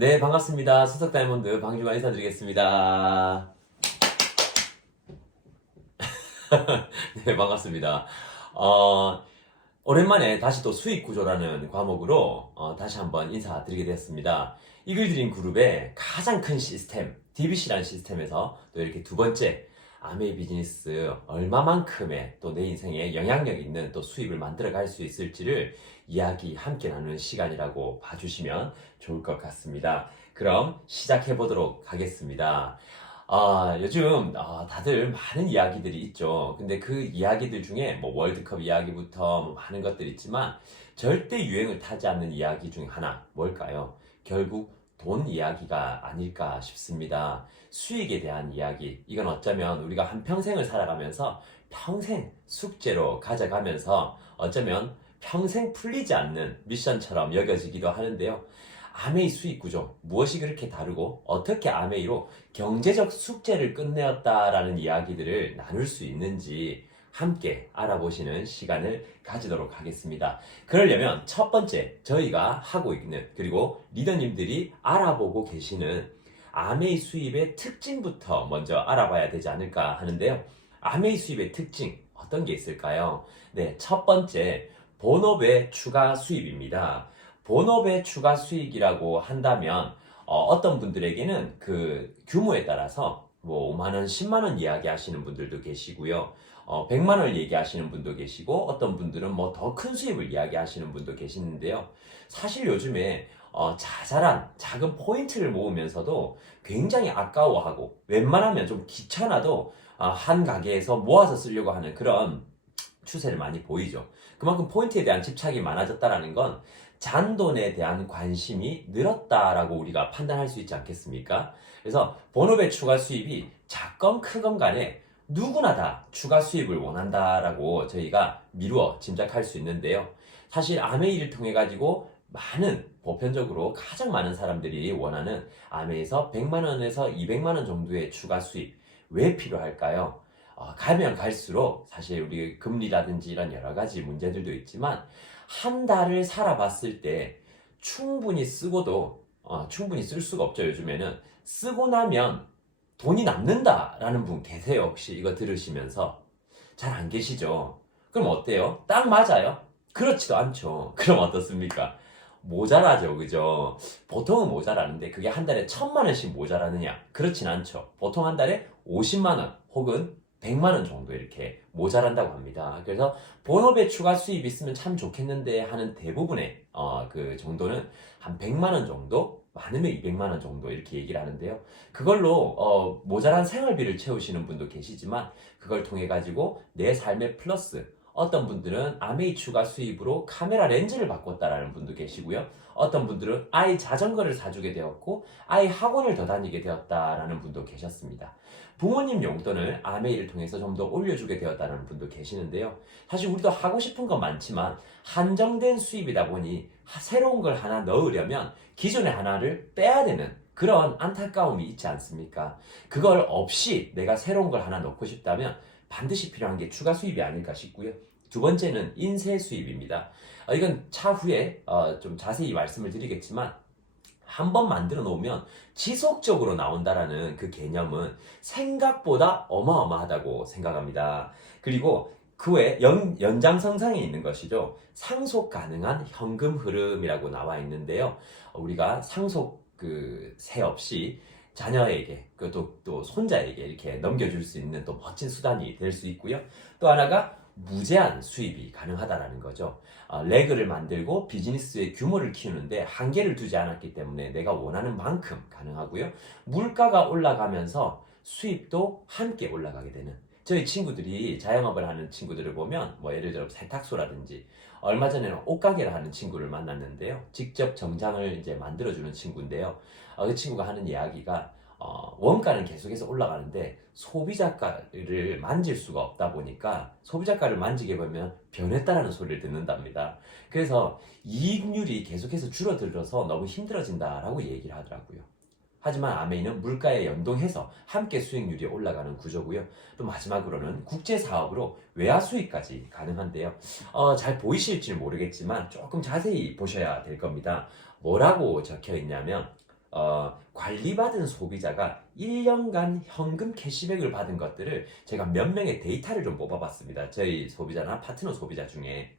네, 반갑습니다. 수석 다이몬드 방주관 인사드리겠습니다. 네, 반갑습니다. 어, 오랜만에 다시 또 수익 구조라는 과목으로 다시 한번 인사드리게 되었습니다. 이글드림 그룹의 가장 큰 시스템, DBC라는 시스템에서 또 이렇게 두 번째 아메이 비즈니스 얼마만큼의 또 내 인생에 영향력 있는 또 수입을 만들어 갈 수 있을지를 이야기 함께 나누는 시간이라고 봐주시면 좋을 것 같습니다. 그럼 시작해 보도록 하겠습니다. 요즘 다들 많은 이야기들이 있죠. 근데 그 이야기들 중에 뭐 월드컵 이야기부터 뭐 많은 것들이 있지만 절대 유행을 타지 않는 이야기 중 하나 뭘까요? 결국 돈 이야기가 아닐까 싶습니다. 수익에 대한 이야기. 이건 어쩌면 우리가 한평생을 살아가면서 평생 숙제로 가져가면서 어쩌면 평생 풀리지 않는 미션처럼 여겨지기도 하는데요. 아메이 수익 구조, 무엇이 그렇게 다르고 어떻게 아메이로 경제적 숙제를 끝내었다라는 이야기들을 나눌 수 있는지 함께 알아보시는 시간을 가지도록 하겠습니다. 그러려면 첫 번째 저희가 하고 있는 그리고 리더님들이 알아보고 계시는 아메이 수입의 특징부터 먼저 알아봐야 되지 않을까 하는데요. 아메이 수입의 특징 어떤 게 있을까요? 네, 첫 번째 본업의 추가 수입입니다. 본업의 추가 수익이라고 한다면 떤 분들에게는 그 규모에 따라서 뭐 5만 원, 10만 원 이야기 하시는 분들도 계시고요. 100만 원 얘기하시는 분도 계시고 어떤 분들은 뭐 더 큰 수입을 이야기하시는 분도 계시는데요. 사실 요즘에 자잘한 작은 포인트를 모으면서도 굉장히 아까워하고 웬만하면 좀 귀찮아도 한 가게에서 모아서 쓰려고 하는 그런 추세를 많이 보이죠. 그만큼 포인트에 대한 집착이 많아졌다라는 건 잔돈에 대한 관심이 늘었다라고 우리가 판단할 수 있지 않겠습니까? 그래서 본업의 추가 수입이 작건 크건 간에 누구나 다 추가 수입을 원한다라고 저희가 미루어 짐작할 수 있는데요. 사실 아메이를 통해 가지고 많은 보편적으로 가장 많은 사람들이 원하는 아메에서 100만 원에서 200만 원 정도의 추가 수입 왜 필요할까요? 가면 갈수록 사실 우리 금리라든지 이런 여러 가지 문제들도 있지만 한 달을 살아봤을 때 충분히 쓰고도 충분히 쓸 수가 없죠. 요즘에는 쓰고 나면 돈이 남는다라는 분 계세요? 혹시 이거 들으시면서 잘 안 계시죠? 그럼 어때요? 딱 맞아요? 그렇지도 않죠. 그럼 어떻습니까? 모자라죠, 그죠? 보통은 모자라는데 그게 한 달에 1,000만 원씩 모자라느냐? 그렇진 않죠. 보통 한 달에 50만 원 혹은 100만 원 정도 이렇게 모자란다고 합니다. 그래서 본업에 추가 수입 있으면 참 좋겠는데 하는 대부분의 그 정도는 한 100만 원 정도, 많으면 200만 원 정도 이렇게 얘기를 하는데요. 그걸로 모자란 생활비를 채우시는 분도 계시지만 그걸 통해 가지고 내 삶의 플러스 어떤 분들은 아메이 추가 수입으로 카메라 렌즈를 바꿨다라는 분도 계시고요. 어떤 분들은 아이 자전거를 사주게 되었고 아이 학원을 더 다니게 되었다라는 분도 계셨습니다. 부모님 용돈을 아메이를 통해서 좀 더 올려주게 되었다는 분도 계시는데요. 사실 우리도 하고 싶은 건 많지만 한정된 수입이다 보니 새로운 걸 하나 넣으려면 기존의 하나를 빼야 되는 그런 안타까움이 있지 않습니까? 그걸 없이 내가 새로운 걸 하나 넣고 싶다면 반드시 필요한 게 추가 수입이 아닐까 싶고요. 두 번째는 인쇄 수입입니다. 이건 차후에 좀 자세히 말씀을 드리겠지만 한 번 만들어 놓으면 지속적으로 나온다라는 그 개념은 생각보다 어마어마하다고 생각합니다. 그리고 그 외에 연장선상에 있는 것이죠. 상속 가능한 현금 흐름이라고 나와 있는데요. 우리가 상속 그 세 없이 자녀에게 그것도 또 손자에게 이렇게 넘겨줄 수 있는 또 멋진 수단이 될 수 있고요. 또 하나가 무제한 수입이 가능하다라는 거죠. 레그를 만들고 비즈니스의 규모를 키우는데 한계를 두지 않았기 때문에 내가 원하는 만큼 가능하고요. 물가가 올라가면서 수입도 함께 올라가게 되는 저희 친구들이 자영업을 하는 친구들을 보면 뭐 예를 들어 세탁소라든지 얼마 전에는 옷가게를 하는 친구를 만났는데요. 직접 정장을 이제 만들어주는 친구인데요. 그 친구가 하는 이야기가 원가는 계속해서 올라가는데 소비자가를 만질 수가 없다 보니까 소비자가를 만지게 되면 변했다라는 소리를 듣는답니다. 그래서 이익률이 계속해서 줄어들어서 너무 힘들어진다라고 얘기를 하더라고요. 하지만 아메이는 물가에 연동해서 함께 수익률이 올라가는 구조고요. 또 마지막으로는 국제 사업으로 외화 수익까지 가능한데요. 잘 보이실지 모르겠지만 조금 자세히 보셔야 될 겁니다. 뭐라고 적혀 있냐면 관리받은 소비자가 1년간 현금 캐시백을 받은 것들을 제가 몇 명의 데이터를 좀 뽑아봤습니다. 저희 소비자나 파트너 소비자 중에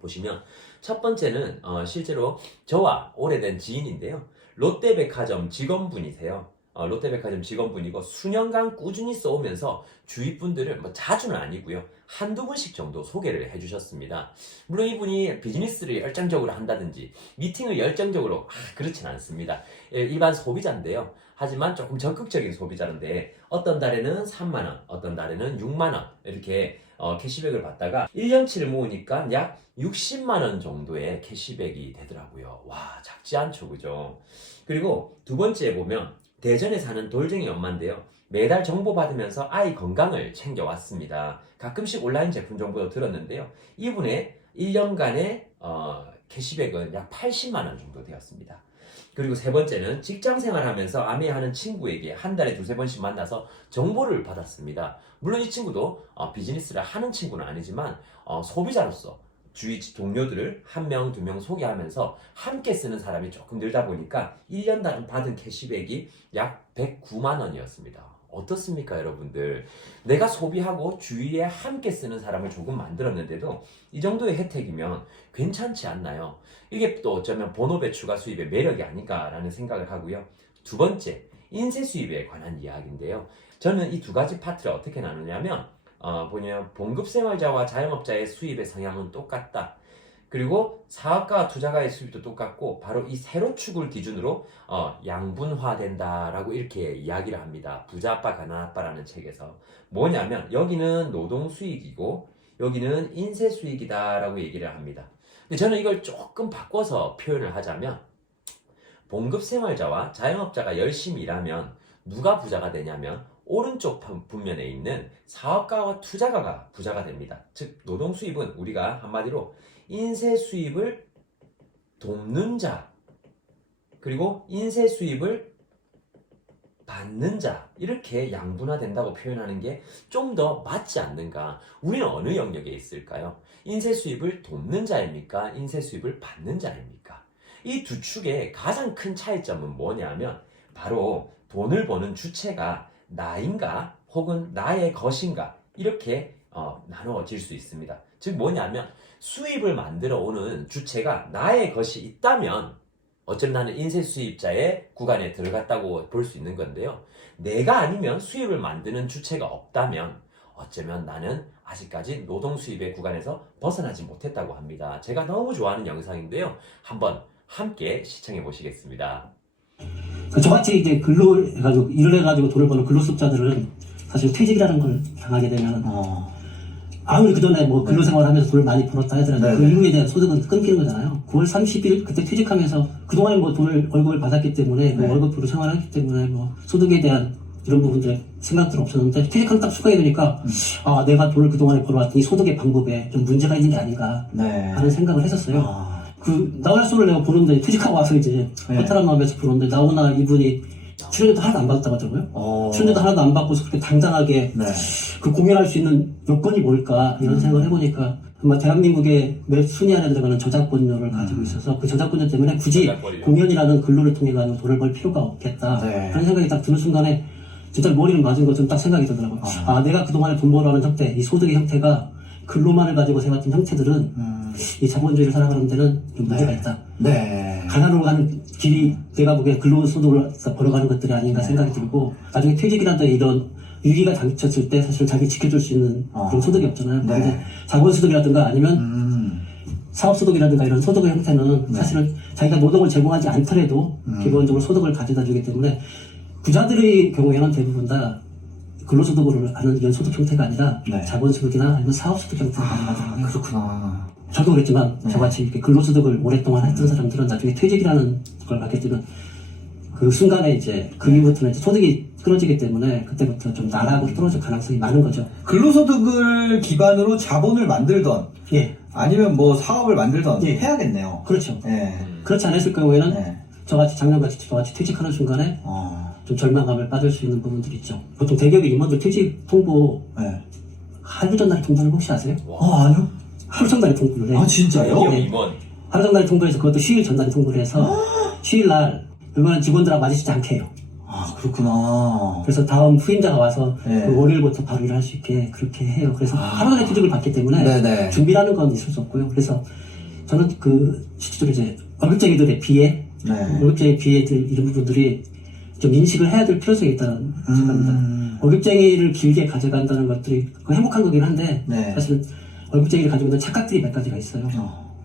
보시면 첫 번째는 실제로 저와 오래된 지인인데요. 롯데백화점 직원분이세요. 롯데백화점 직원분이고 수년간 꾸준히 써오면서 주위 분들을 뭐 자주는 아니고요. 한두 번씩 정도 소개를 해주셨습니다. 물론 이분이 비즈니스를 열정적으로 한다든지 미팅을 열정적으로 그렇진 않습니다. 일반 소비자인데요. 하지만 조금 적극적인 소비자인데 어떤 달에는 3만원, 어떤 달에는 6만원 이렇게 캐시백을 받다가 1년치를 모으니까 약 60만원 정도의 캐시백이 되더라고요. 와, 작지 않죠, 그죠? 그리고 두 번째에 보면 대전에 사는 돌쟁이 엄마인데요. 매달 정보 받으면서 아이 건강을 챙겨왔습니다. 가끔씩 온라인 제품 정보도 들었는데요. 이분의 1년간의 캐시백은 약 80만원 정도 되었습니다. 그리고 세 번째는 직장 생활하면서 아메하는 친구에게 한 달에 두세 번씩 만나서 정보를 받았습니다. 물론 이 친구도 비즈니스를 하는 친구는 아니지만 소비자로서 주위 동료들을 한 명, 두 명 소개하면서 함께 쓰는 사람이 조금 늘다 보니까 1년 받은 캐시백이 약 109만 원이었습니다. 어떻습니까, 여러분들? 내가 소비하고 주위에 함께 쓰는 사람을 조금 만들었는데도 이 정도의 혜택이면 괜찮지 않나요? 이게 또 어쩌면 본업의 추가 수입의 매력이 아닐까라는 생각을 하고요. 두 번째, 인쇄 수입에 관한 이야기인데요. 저는 이 두 가지 파트를 어떻게 나누냐면 보면 봉급생활자와 자영업자의 수입의 성향은 똑같다. 그리고 사업가와 투자가의 수입도 똑같고 바로 이 세로축을 기준으로 양분화된다라고 이렇게 이야기를 합니다. 부자아빠 가난아빠라는 책에서. 뭐냐면 여기는 노동 수익이고 여기는 인쇄 수익이다라고 얘기를 합니다. 근데 저는 이걸 조금 바꿔서 표현을 하자면 봉급생활자와 자영업자가 열심히 일하면 누가 부자가 되냐면 오른쪽 분면에 있는 사업가와 투자가가 부자가 됩니다. 즉 노동 수입은 우리가 한마디로 인쇄 수입을 돕는 자 그리고 인쇄 수입을 받는 자 이렇게 양분화된다고 표현하는 게 좀 더 맞지 않는가? 우리는 어느 영역에 있을까요? 인쇄 수입을 돕는 자입니까? 인쇄 수입을 받는 자입니까? 이 두 축의 가장 큰 차이점은 뭐냐면 바로 돈을 버는 주체가 나인가 혹은 나의 것인가 이렇게 나누어질 수 있습니다. 즉 뭐냐면 수입을 만들어 오는 주체가 나의 것이 있다면 어쩌면 나는 인쇄 수입자의 구간에 들어갔다고 볼 수 있는 건데요. 내가 아니면 수입을 만드는 주체가 없다면 어쩌면 나는 아직까지 노동 수입의 구간에서 벗어나지 못했다고 합니다. 제가 너무 좋아하는 영상인데요. 한번 함께 시청해 보시겠습니다. 저같이 이제 일을 해가지고 돈을 버는 근로수급자들은 사실 퇴직이라는 걸 당하게 되면 아무리 그전에 뭐 근로생활을 하면서 돈을 많이 벌었다 하더라도 그 이후에 대한 소득은 끊기는 거잖아요. 9월 30일 그때 퇴직하면서 그동안에 뭐 월급을 받았기 때문에 뭐 월급으로 생활했기 때문에 뭐 소득에 대한 이런 부분들의 생각들은 없었는데 퇴직한 딱 추가해 되니까 내가 돈을 그동안에 벌어왔더니 소득의 방법에 좀 문제가 있는 게 아닌가 하는 생각을 했었어요. 나홀수를 내가 보는데 퇴직하고 와서 이제 허탈한 마음에서 보는데 나오나 이분이 출연료도 하나도 안 받았다고 하더라고요. 출연료도 하나도 안 받고서 그렇게 당당하게 그 공연할 수 있는 요건이 뭘까 이런 생각을 해보니까 아마 대한민국의 몇 순위 안에 들어가는 저작권료를 가지고 있어서 그 저작권료 때문에 굳이 공연이라는 근로를 통해 가지고 돈을 벌 필요가 없겠다 그런 생각이 딱 드는 순간에 진짜 머리를 맞은 것처럼 딱 생각이 들더라고요. 내가 그동안에 돈 벌어하는 형태, 이 소득의 형태가 근로만을 가지고 생각했던 형태들은 이 자본주의를 살아가는 데는 좀 문제가 있다. 가난으로 가는 길이 내가 보기에 근로소득을 벌어가는 것들이 아닌가 생각이 들고 나중에 퇴직이라든가 이런 위기가 닥쳤을 때 사실 자기 지켜줄 수 있는 그런 소득이 없잖아요. 그런데 자본소득이라든가 아니면 사업소득이라든가 이런 소득의 형태는 사실은 자기가 노동을 제공하지 않더라도 기본적으로 소득을 가져다 주기 때문에 부자들의 경우에는 대부분 다 근로소득으로 하는 이런 소득 형태가 아니라 자본소득이나 아니면 사업소득 형태가 가능하더라고요. 그렇구나. 저도 그랬지만 저같이 이렇게 근로소득을 오랫동안 했던 사람들은 나중에 퇴직이라는 걸 갖게 되면 그 순간에 이제 그 이후부터는 이제 소득이 끊어지기 때문에 그때부터 좀 나락으로 떨어질 가능성이 많은 거죠. 근로소득을 기반으로 자본을 만들던 아니면 뭐 사업을 만들던 해야겠네요. 그렇죠. 그렇지 않았을 경우에는 저같이 작년같이 퇴직하는 순간에 좀 절망감을 빠질 수 있는 부분들이 있죠. 보통 대기업의 임원들 퇴직 통보 하루 전날 통보를 혹시 아세요? 아니요. 하루 전날에 통보를 해요. 진짜요? 하루 전날에 통보해서 그것도 휴일 전날에 통보를 해서 휴일날 웬만한 직원들하고 마주치지 않게 해요. 아, 그렇구나. 그래서 다음 후임자가 와서 네. 그 월요일부터 바로 일할 수 있게 그렇게 해요. 그래서 아. 하루 전에 피직을 받기 때문에 네네. 준비라는 건 있을 수 없고요. 그래서 저는 그 실제로 이제 월급쟁이들의 비애, 네. 월급쟁이 비애들 이런 부분들이 좀 인식을 해야 될 필요성이 있다는 생각합니다. 월급쟁이를 길게 가져간다는 것들이 행복한 거긴 한데 네. 사실 월급쟁이를 가지고 있는 착각들이 몇 가지가 있어요.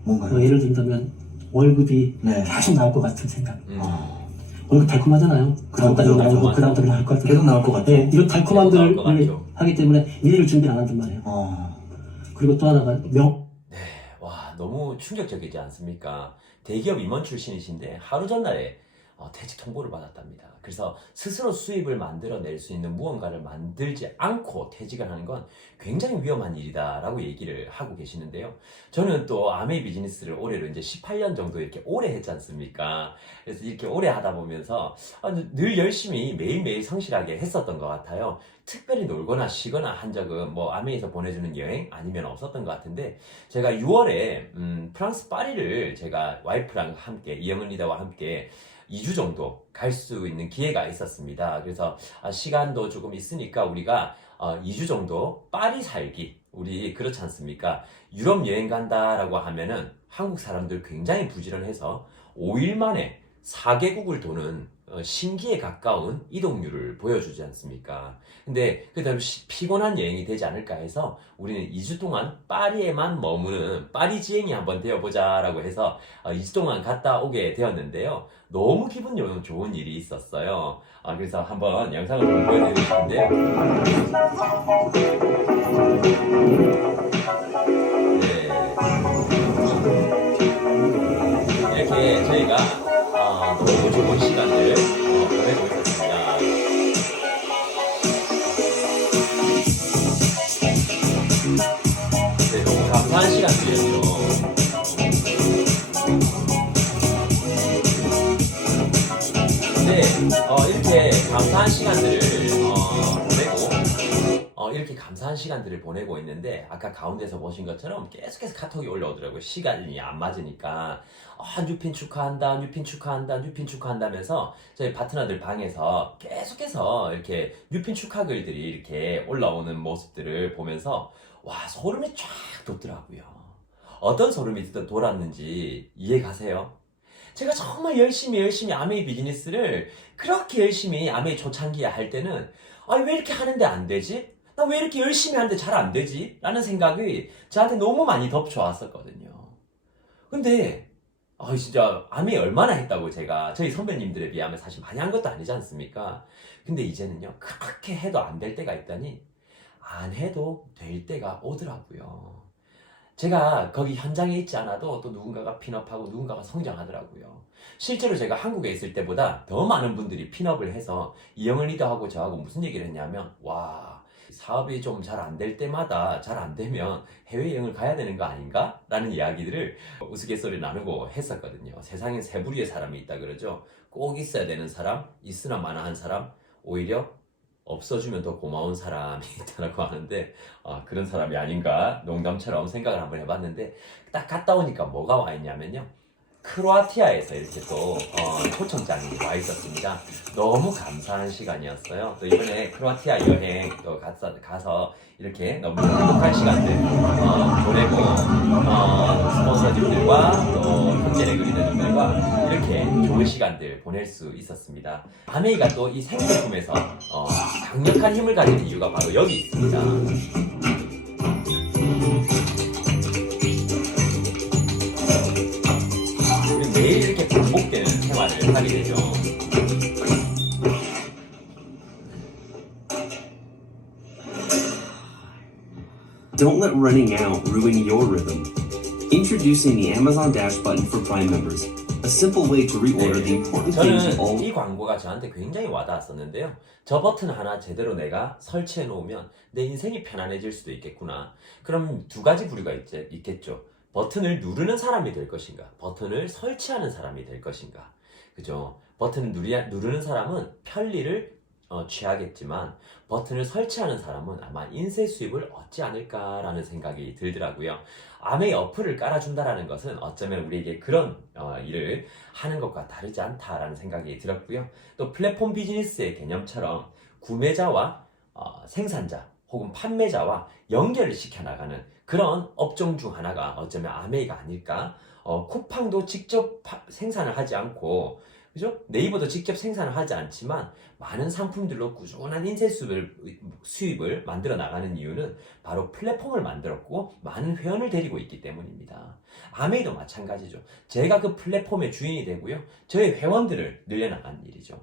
뭔가요? 뭐 예를 든다면 월급이 네. 계속 나올 것 같은 생각. 어. 월급 달콤하잖아요. 그 다음 달에 나오고 달콤하죠. 그 다음 달에 나올 것 같은. 계속 나올 것 같아요. 네, 이런 달콤함들을 계속 나올 것 같죠. 하기 때문에 미래를 준비를 안 한단 말이에요. 그리고 또 하나가 네, 와, 너무 충격적이지 않습니까? 대기업 임원 출신이신데 하루 전날에 퇴직 통보를 받았답니다. 그래서 스스로 수입을 만들어낼 수 있는 무언가를 만들지 않고 퇴직을 하는 건 굉장히 위험한 일이다라고 얘기를 하고 계시는데요. 저는 또 아메이 비즈니스를 올해로 이제 18년 정도 이렇게 오래 했지 않습니까? 그래서 이렇게 오래 하다 보면서 늘 열심히 매일매일 성실하게 했었던 것 같아요. 특별히 놀거나 쉬거나 한 적은 뭐 아메이에서 보내주는 여행 아니면 없었던 것 같은데, 제가 6월에 프랑스 파리를 제가 와이프랑 함께, 이영은 리더와 함께 2주 정도 갈 수 있는 기회가 있었습니다. 그래서 시간도 조금 있으니까 우리가 2주 정도 파리 살기, 우리 그렇지 않습니까? 유럽 여행 간다라고 하면은 한국 사람들 굉장히 부지런해서 5일 만에 4개국을 도는 신기에 가까운 이동률을 보여주지 않습니까? 근데 그다음 피곤한 여행이 되지 않을까 해서 우리는 2주 동안 파리에만 머무는 파리지행이 한번 되어보자라고 해서 2주 동안 갔다 오게 되었는데요. 너무 기분 좋은 일이 있었어요. 그래서 한번 영상을 좀 보여드리고 싶은데요. 네. 이렇게 저희가 너무 좋은 시간을 보내고 있었습니다. 네, 너무 감사한 시간들이었죠. 네, 이렇게 감사한 시간들을 이렇게 감사한 시간들을 보내고 있는데, 아까 가운데서 보신 것처럼 계속해서 카톡이 올라오더라고요. 시간이 안 맞으니까. 뉴핀 축하한다, 뉴핀 축하한다, 뉴핀 축하한다면서 저희 파트너들 방에서 계속해서 이렇게 뉴핀 축하 글들이 이렇게 올라오는 모습들을 보면서 와, 소름이 쫙 돋더라고요. 어떤 소름이 돋았는지 이해 가세요? 제가 정말 열심히 아메이 비즈니스를 그렇게 열심히 아메이 초창기에 할 때는 왜 이렇게 하는데 안 되지? 나 왜 이렇게 열심히 하는데 잘 안 되지? 라는 생각이 저한테 너무 많이 덮쳐왔었거든요. 근데 진짜 아메이 얼마나 했다고, 제가 저희 선배님들에 비하면 사실 많이 한 것도 아니지 않습니까? 근데 이제는요, 그렇게 해도 안 될 때가 있다니 안 해도 될 때가 오더라고요. 제가 거기 현장에 있지 않아도 또 누군가가 핀업하고 누군가가 성장하더라고요. 실제로 제가 한국에 있을 때보다 더 많은 분들이 핀업을 해서 이영을 리더하고 저하고 무슨 얘기를 했냐면, 와, 사업이 좀 잘 안 될 때마다 잘 안 되면 해외여행을 가야 되는 거 아닌가? 라는 이야기들을 우스갯소리 나누고 했었거든요. 세상에 세 부류의 사람이 있다 그러죠. 꼭 있어야 되는 사람, 있으나 마나한 사람, 오히려 없어주면 더 고마운 사람이 있다고 하는데, 그런 사람이 아닌가 농담처럼 생각을 한번 해봤는데, 딱 갔다 오니까 뭐가 와 있냐면요, 크로아티아에서 이렇게 또 초청장이 와 있었습니다. 너무 감사한 시간이었어요. 또 이번에 크로아티아 여행 또 가서 이렇게 너무 행복한 시간들 보내고, 스폰서님들과 또 형제네 그리더님들과 이렇게 좋은 시간들 보낼 수 있었습니다. 아메이가 또 이 생제품에서 강력한 힘을 가지는 이유가 바로 여기 있습니다. 우리 매일 이렇게 반복되는 생활을 하게 되죠. Don't let running out ruin your rhythm. Introducing the Amazon Dash button for Prime members. A simple way to reorder the important things you 저는 always 이 광고가 저한테 굉장히 와닿았었는데요. 저 버튼 하나 제대로 내가 설치해 놓으면 내 인생이 편안해질 수도 있겠구나. 그럼 두 가지 부류가 있겠죠. 버튼을 누르는 사람이 될 것인가, 버튼을 설치하는 사람이 될 것인가. 그죠? 버튼을 누르는 사람은 편리를 취하겠지만 버튼을 설치하는 사람은 아마 인쇄 수입을 얻지 않을까라는 생각이 들더라고요. 아메이 어플을 깔아준다라는 것은 어쩌면 우리에게 그런 일을 하는 것과 다르지 않다라는 생각이 들었고요. 또 플랫폼 비즈니스의 개념처럼 구매자와 생산자 혹은 판매자와 연결을 시켜나가는 그런 업종 중 하나가 어쩌면 아메이가 아닐까. 쿠팡도 직접 생산을 하지 않고, 그죠? 네이버도 직접 생산을 하지 않지만 많은 상품들로 꾸준한 인쇄 수입을 만들어 나가는 이유는 바로 플랫폼을 만들었고 많은 회원을 데리고 있기 때문입니다. 아메이도 마찬가지죠. 제가 그 플랫폼의 주인이 되고요. 저의 회원들을 늘려나가는 일이죠.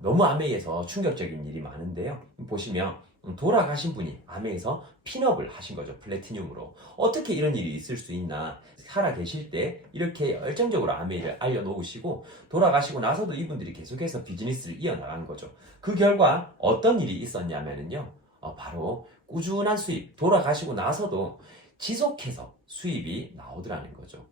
너무 아메이에서 충격적인 일이 많은데요. 보시면 돌아가신 분이 아메이에서 핀업을 하신 거죠. 플래티늄으로. 어떻게 이런 일이 있을 수 있나. 살아 계실 때 이렇게 열정적으로 아메이를 알려놓으시고 돌아가시고 나서도 이분들이 계속해서 비즈니스를 이어나간 거죠. 그 결과 어떤 일이 있었냐면요. 바로 꾸준한 수입, 돌아가시고 나서도 지속해서 수입이 나오더라는 거죠.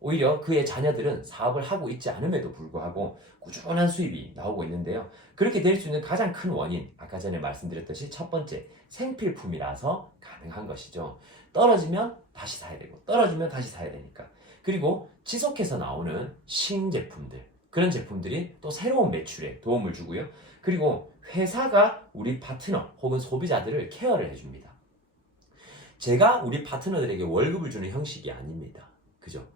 오히려 그의 자녀들은 사업을 하고 있지 않음에도 불구하고 꾸준한 수입이 나오고 있는데요. 그렇게 될 수 있는 가장 큰 원인, 아까 전에 말씀드렸듯이 첫 번째, 생필품이라서 가능한 것이죠. 떨어지면 다시 사야 되고, 떨어지면 다시 사야 되니까. 그리고 지속해서 나오는 신제품들, 그런 제품들이 또 새로운 매출에 도움을 주고요. 그리고 회사가 우리 파트너 혹은 소비자들을 케어를 해줍니다. 제가 우리 파트너들에게 월급을 주는 형식이 아닙니다. 그죠?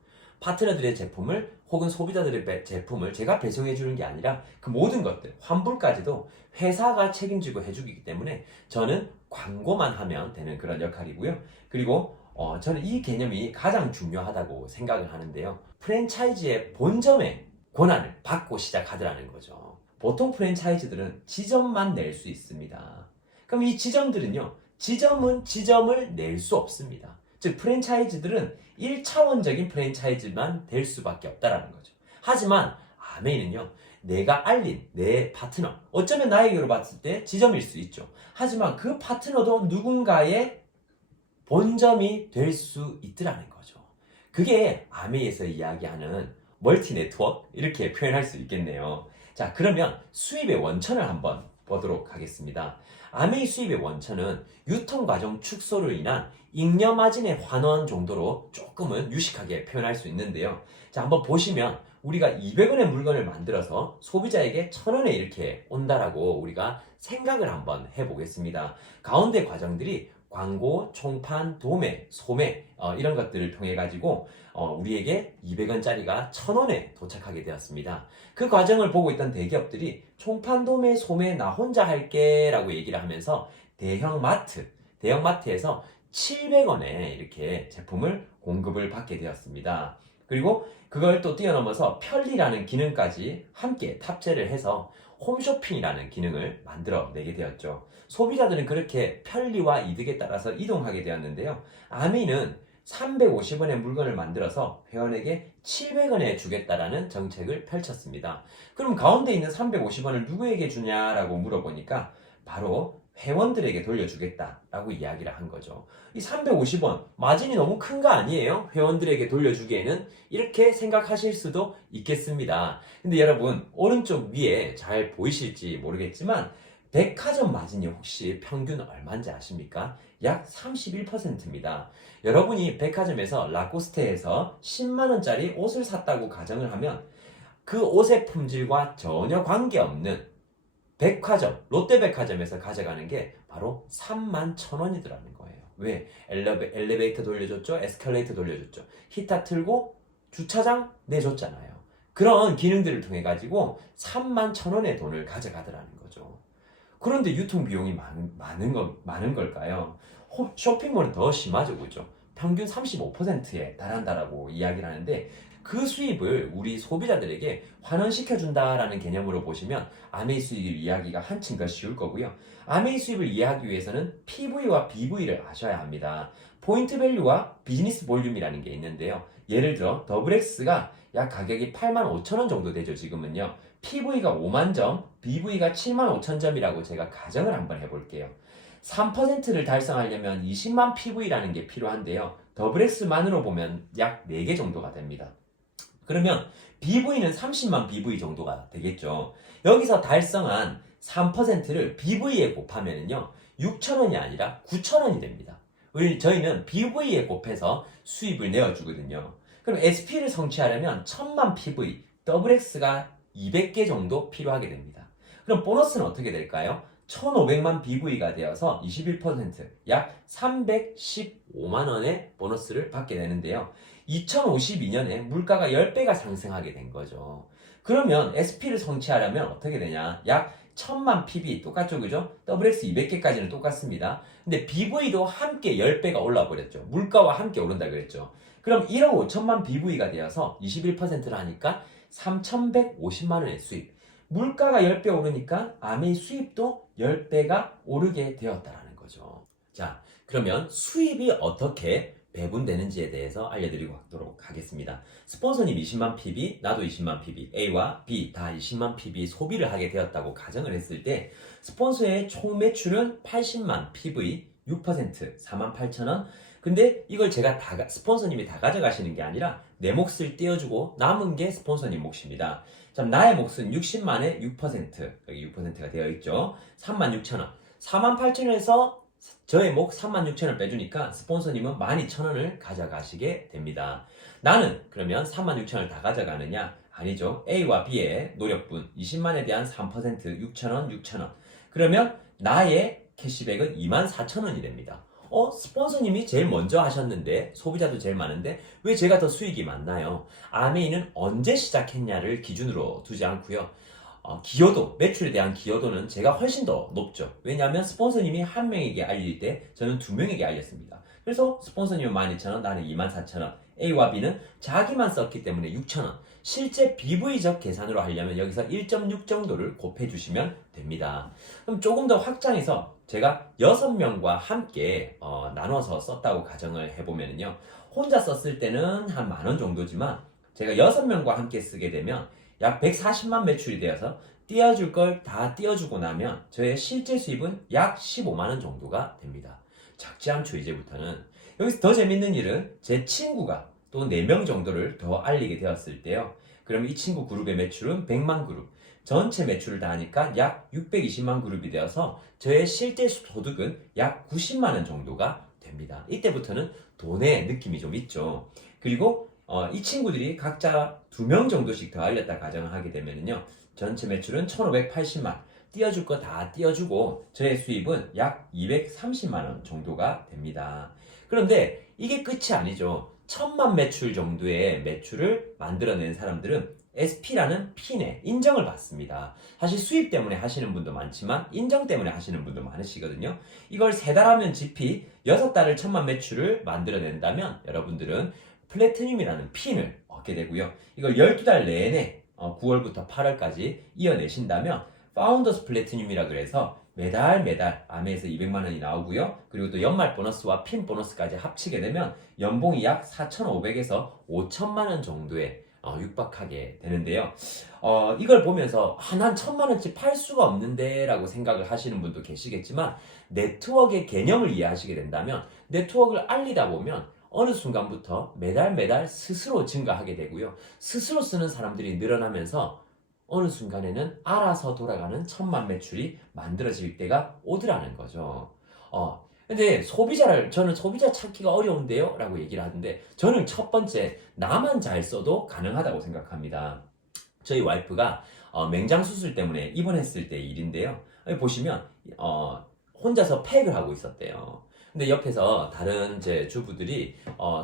파트너들의 제품을 혹은 소비자들의 제품을 제가 배송해 주는 게 아니라 그 모든 것들, 환불까지도 회사가 책임지고 해주기 때문에 저는 광고만 하면 되는 그런 역할이고요. 그리고 저는 이 개념이 가장 중요하다고 생각을 하는데요. 프랜차이즈의 본점의 권한을 받고 시작하더라는 거죠. 보통 프랜차이즈들은 지점만 낼 수 있습니다. 그럼 이 지점들은요, 지점은 지점을 낼 수 없습니다. 즉 프랜차이즈들은 1차원적인 프랜차이즈만 될 수밖에 없다라는 거죠. 하지만 아메이는요, 내가 알린 내 파트너, 어쩌면 나에게로 봤을 때 지점일 수 있죠. 하지만 그 파트너도 누군가의 본점이 될 수 있더라는 거죠. 그게 아메이에서 이야기하는 멀티 네트워크, 이렇게 표현할 수 있겠네요. 자, 그러면 수입의 원천을 한번 보도록 하겠습니다. 아메이 수입의 원천은 유통과정 축소로 인한 잉여마진의 환원 정도로 조금은 유식하게 표현할 수 있는데요. 자, 한번 보시면 우리가 200원의 물건을 만들어서 소비자에게 1000원에 이렇게 온다라고 우리가 생각을 한번 해보겠습니다. 가운데 과정들이 광고, 총판, 도매, 소매 이런 것들을 통해 가지고 우리에게 200원짜리가 1000원에 도착하게 되었습니다. 그 과정을 보고 있던 대기업들이 총판, 도매, 소매 나 혼자 할게 라고 얘기를 하면서 대형마트에서 700원에 이렇게 제품을 공급을 받게 되었습니다. 그리고 그걸 또 뛰어넘어서 편리라는 기능까지 함께 탑재를 해서 홈쇼핑이라는 기능을 만들어내게 되었죠. 소비자들은 그렇게 편리와 이득에 따라서 이동하게 되었는데요. 아미는 350원의 물건을 만들어서 회원에게 700원에 주겠다라는 정책을 펼쳤습니다. 그럼 가운데 있는 350원을 누구에게 주냐라고 물어보니까 바로 회원들에게 돌려주겠다라고 이야기를 한 거죠. 이 350원 마진이 너무 큰 거 아니에요? 회원들에게 돌려주기에는 이렇게 생각하실 수도 있겠습니다. 근데 여러분 오른쪽 위에 잘 보이실지 모르겠지만 백화점 마진이 혹시 평균 얼마인지 아십니까? 약 31%입니다. 여러분이 백화점에서 라코스테에서 10만원짜리 옷을 샀다고 가정을 하면 그 옷의 품질과 전혀 관계없는 백화점, 롯데백화점에서 가져가는 게 바로 31,000원이더라는 거예요. 왜? 엘리베이터 돌려줬죠? 에스컬레이터 돌려줬죠? 히터 틀고 주차장 내줬잖아요. 그런 기능들을 통해 가지고 31,000원의 돈을 가져가더라는 거죠. 그런데 유통비용이 많은 걸까요? 쇼핑몰은 더 심하죠, 그죠? 평균 35%에 달한다라고 이야기를 하는데 그 수입을 우리 소비자들에게 환원시켜준다라는 개념으로 보시면 아메이 수입 이야기가 한층 더 쉬울 거고요. 아메이 수입을 이해하기 위해서는 PV와 BV를 아셔야 합니다. 포인트 밸류와 비즈니스 볼륨이라는 게 있는데요. 예를 들어 더블X가 약 가격이 85,000원 정도 되죠, 지금은요. PV가 5만 점, BV가 7만 5천 점이라고 제가 가정을 한번 해볼게요. 3%를 달성하려면 20만 PV라는 게 필요한데요. 더블X만으로 보면 약 4개 정도가 됩니다. 그러면 BV는 30만 BV 정도가 되겠죠. 여기서 달성한 3%를 BV에 곱하면요 6,000원이 아니라 9,000원이 됩니다. 저희는 BV에 곱해서 수입을 내어주거든요. 그럼 SP를 성취하려면 1000만 PV, XX가 200개 정도 필요하게 됩니다. 그럼 보너스는 어떻게 될까요? 1500만 BV가 되어서 21%, 약 315만원의 보너스를 받게 되는데요. 2052년에 물가가 10배가 상승하게 된 거죠. 그러면 SP를 성취하려면 어떻게 되냐? 약 1000만 PV 똑같죠, 그죠? XX 200개까지는 똑같습니다. 근데 BV도 함께 10배가 올라 버렸죠. 물가와 함께 오른다 그랬죠. 그럼 1억 5천만 BV가 되어서 21%를 하니까 3150만 원의 수입. 물가가 10배 오르니까 아메이 수입도 10배가 오르게 되었다라는 거죠. 자, 그러면 수입이 어떻게 배분되는지에 대해서 알려드리도록 하겠습니다. 스폰서님 20만 PB, 나도 20만 PB, A와 B 다 20만 PB 소비를 하게 되었다고 가정을 했을 때 스폰서의 총 매출은 80만 PV, 6%, 48,000원. 근데 이걸 스폰서님이 다 가져가시는 게 아니라 내 몫을 떼어주고 남은 게 스폰서님 몫입니다. 자, 나의 몫은 60만에 6%, 여기 6%가 되어 있죠. 36,000원. 48,000원에서 저의 몫 36,000원을 빼주니까 스폰서님은 12,000원을 가져가시게 됩니다. 나는 그러면 36,000원을 다 가져가느냐? 아니죠. A와 B의 노력분 20만에 대한 3% 6,000원, 6,000원. 그러면 나의 캐시백은 24,000원이 됩니다. 스폰서님이 제일 먼저 하셨는데 소비자도 제일 많은데 왜 제가 더 수익이 많나요? 아메이는 언제 시작했냐를 기준으로 두지 않고요. 기여도, 매출에 대한 기여도는 제가 훨씬 더 높죠. 왜냐하면 스폰서님이 한 명에게 알릴 때 저는 2명에게 알렸습니다. 그래서 스폰서님은 12,000원, 나는 24,000원. A와 B는 자기만 썼기 때문에 6,000원. 실제 BV적 계산으로 하려면 여기서 1.6 정도를 곱해주시면 됩니다. 그럼 조금 더 확장해서 제가 6명과 함께 나눠서 썼다고 가정을 해보면요. 혼자 썼을 때는 한 10,000원 정도지만 제가 6명과 함께 쓰게 되면 약 140만 매출이 되어서 띄워줄 걸 다 띄워주고 나면 저의 실제 수입은 약 15만원 정도가 됩니다. 작지 않죠, 이제부터는. 여기서 더 재밌는 일은 제 친구가 또 4명 정도를 더 알리게 되었을 때요. 그럼 이 친구 그룹의 매출은 100만 그룹. 전체 매출을 다 하니까 약 620만 그룹이 되어서 저의 실제 소득은 약 90만원 정도가 됩니다. 이때부터는 돈의 느낌이 좀 있죠. 그리고 이 친구들이 각자 2명 정도씩 더 알렸다 가정을 하게 되면요. 전체 매출은 1580만. 띄워줄 거 다 띄워주고 저의 수입은 약 230만원 정도가 됩니다. 그런데 이게 끝이 아니죠. 1000만 매출 정도의 매출을 만들어낸 사람들은 SP라는 핀에 인정을 받습니다. 사실 수입 때문에 하시는 분도 많지만 인정 때문에 하시는 분도 많으시거든요. 이걸 3달 하면 GP, 6달을 1000만 매출을 만들어낸다면 여러분들은 플래티늄이라는 핀을 얻게 되고요. 이걸 12달 내내 9월부터 8월까지 이어내신다면 파운더스 플래티늄이라 그래서 매달 아메에서 200만원이 나오고요. 그리고 또 연말 보너스와 핀 보너스까지 합치게 되면 연봉이 약 4,500에서 5천만원 정도에 육박하게 되는데요. 이걸 보면서 난 1,000만원치 팔 수가 없는데 라고 생각을 하시는 분도 계시겠지만 네트워크의 개념을 이해하시게 된다면 네트워크를 알리다 보면 어느 순간부터 매달 스스로 증가하게 되고요. 스스로 쓰는 사람들이 늘어나면서 어느 순간에는 알아서 돌아가는 1000만 매출이 만들어질 때가 오더라는 거죠. 근데 저는 소비자 찾기가 어려운데요? 라고 얘기를 하는데 저는 첫 번째, 나만 잘 써도 가능하다고 생각합니다. 저희 와이프가 맹장 수술 때문에 입원했을 때 일인데요. 여기 보시면 혼자서 팩을 하고 있었대요. 근데 옆에서 다른 제 주부들이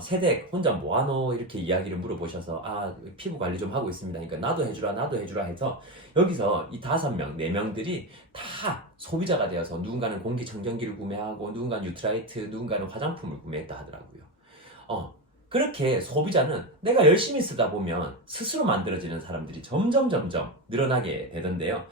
세댁 혼자 뭐하노 이렇게 이야기를 물어보셔서 피부 관리 좀 하고 있습니다. 그러니까 나도 해주라 해서 여기서 이 5명, 4명들이 다 소비자가 되어서 누군가는 공기청정기를 구매하고 누군가는 뉴트라이트, 누군가는 화장품을 구매했다 하더라고요. 그렇게 소비자는 내가 열심히 쓰다 보면 스스로 만들어지는 사람들이 점점 늘어나게 되던데요.